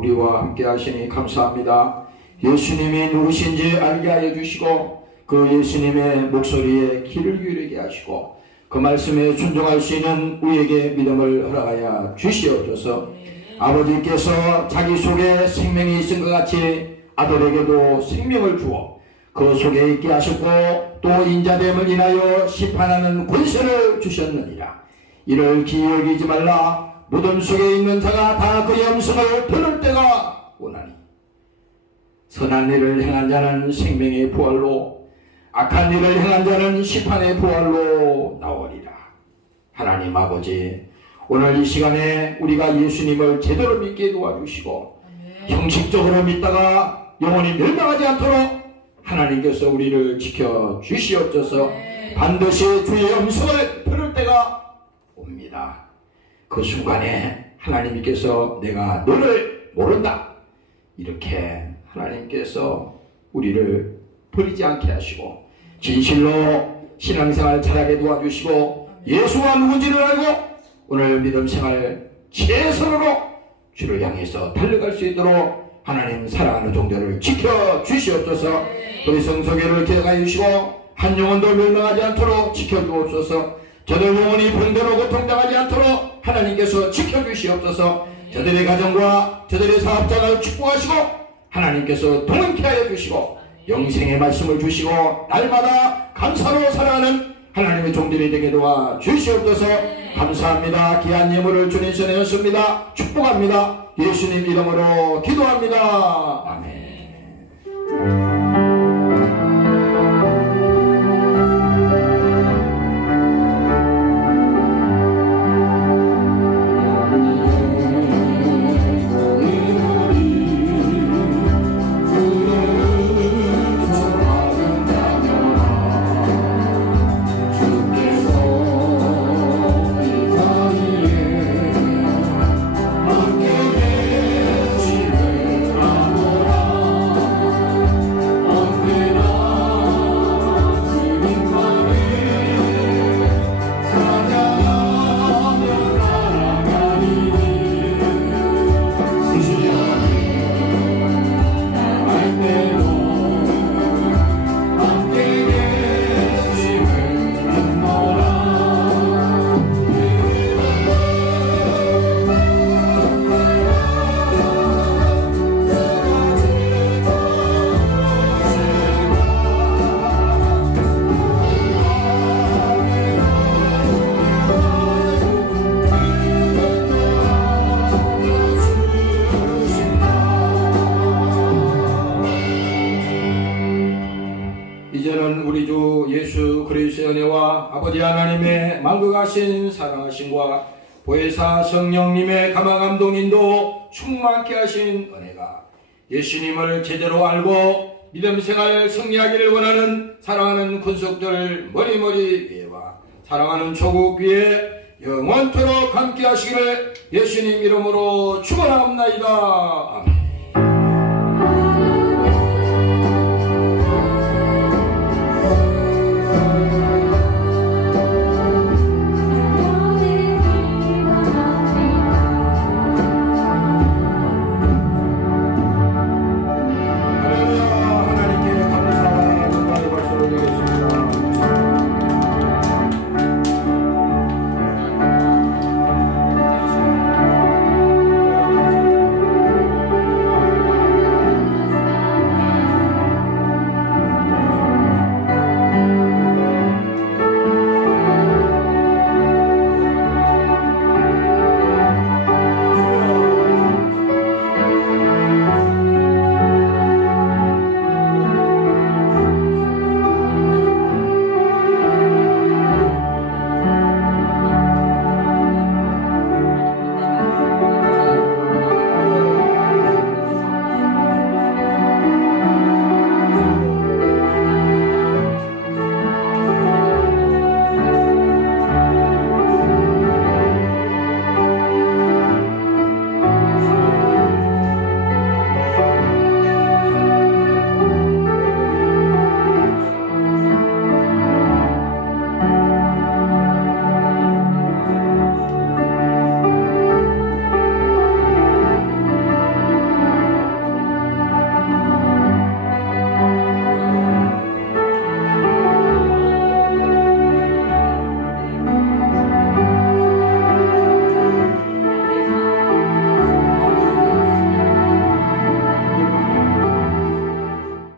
우리와 함께 하시니 감사합니다. 예수님이 누구신지 알게 하여 주시고 그 예수님의 목소리에 귀를 기울이게 하시고 그 말씀에 순종할 수 있는 우리에게 믿음을 허락하여 주시옵소서. 아버지께서 자기 속에 생명이 있은 것 같이 아들에게도 생명을 주어 그 속에 있게 하셨고 또 인자됨을 인하여 심판하는 권세를 주셨느니라. 이를 기억이지 말라. 무덤 속에 있는 자가 다 그의 음성을 들을 때가 오나니 선한 일을 행한 자는 생명의 부활로 악한 일을 행한 자는 심판의 부활로 나오리라. 하나님 아버지, 오늘 이 시간에 우리가 예수님을 제대로 믿게 도와주시고 형식적으로 믿다가 영원히 멸망하지 않도록 하나님께서 우리를 지켜주시옵소서. 반드시 주의 음성을 들을 때가 옵니다. 그 순간에 하나님께서 내가 너를 모른다 이렇게 하나님께서 우리를 버리지 않게 하시고 진실로 신앙생활 잘하게 도와주시고 예수가 누군지를 알고 오늘 믿음 생활 최선으로 주를 향해서 달려갈 수 있도록 하나님 사랑하는 종들을 지켜주시옵소서. 우리 성소교를 기억하여 주시고 한 영혼도 멸망하지 않도록 지켜주옵소서. 저들 영혼이 병대로 고통당하지 않도록 하나님께서 지켜주시옵소서. 저들의 가정과 저들의 사업장을 축복하시고 하나님께서 동행케 하여 주시고 영생의 말씀을 주시고 날마다 감사로 살아가는 하나님의 종들이 되게 도와 주시옵소서. 감사합니다. 귀한 예물을 주님 손에 얹습니다. 축복합니다. 예수님 이름으로 기도합니다. 아멘. 이제는 우리 주 예수 그리스도의 은혜와 아버지 하나님의 만극하신 사랑하심과 보혜사 성령님의 감화감동 인도 충만케 하신 은혜가 예수님을 제대로 알고 믿음생활 승리하기를 원하는 사랑하는 군속들 머리머리 위에와 사랑하는 조국 위에 영원토록 함께 하시기를 예수님 이름으로 축원합니다. 아멘.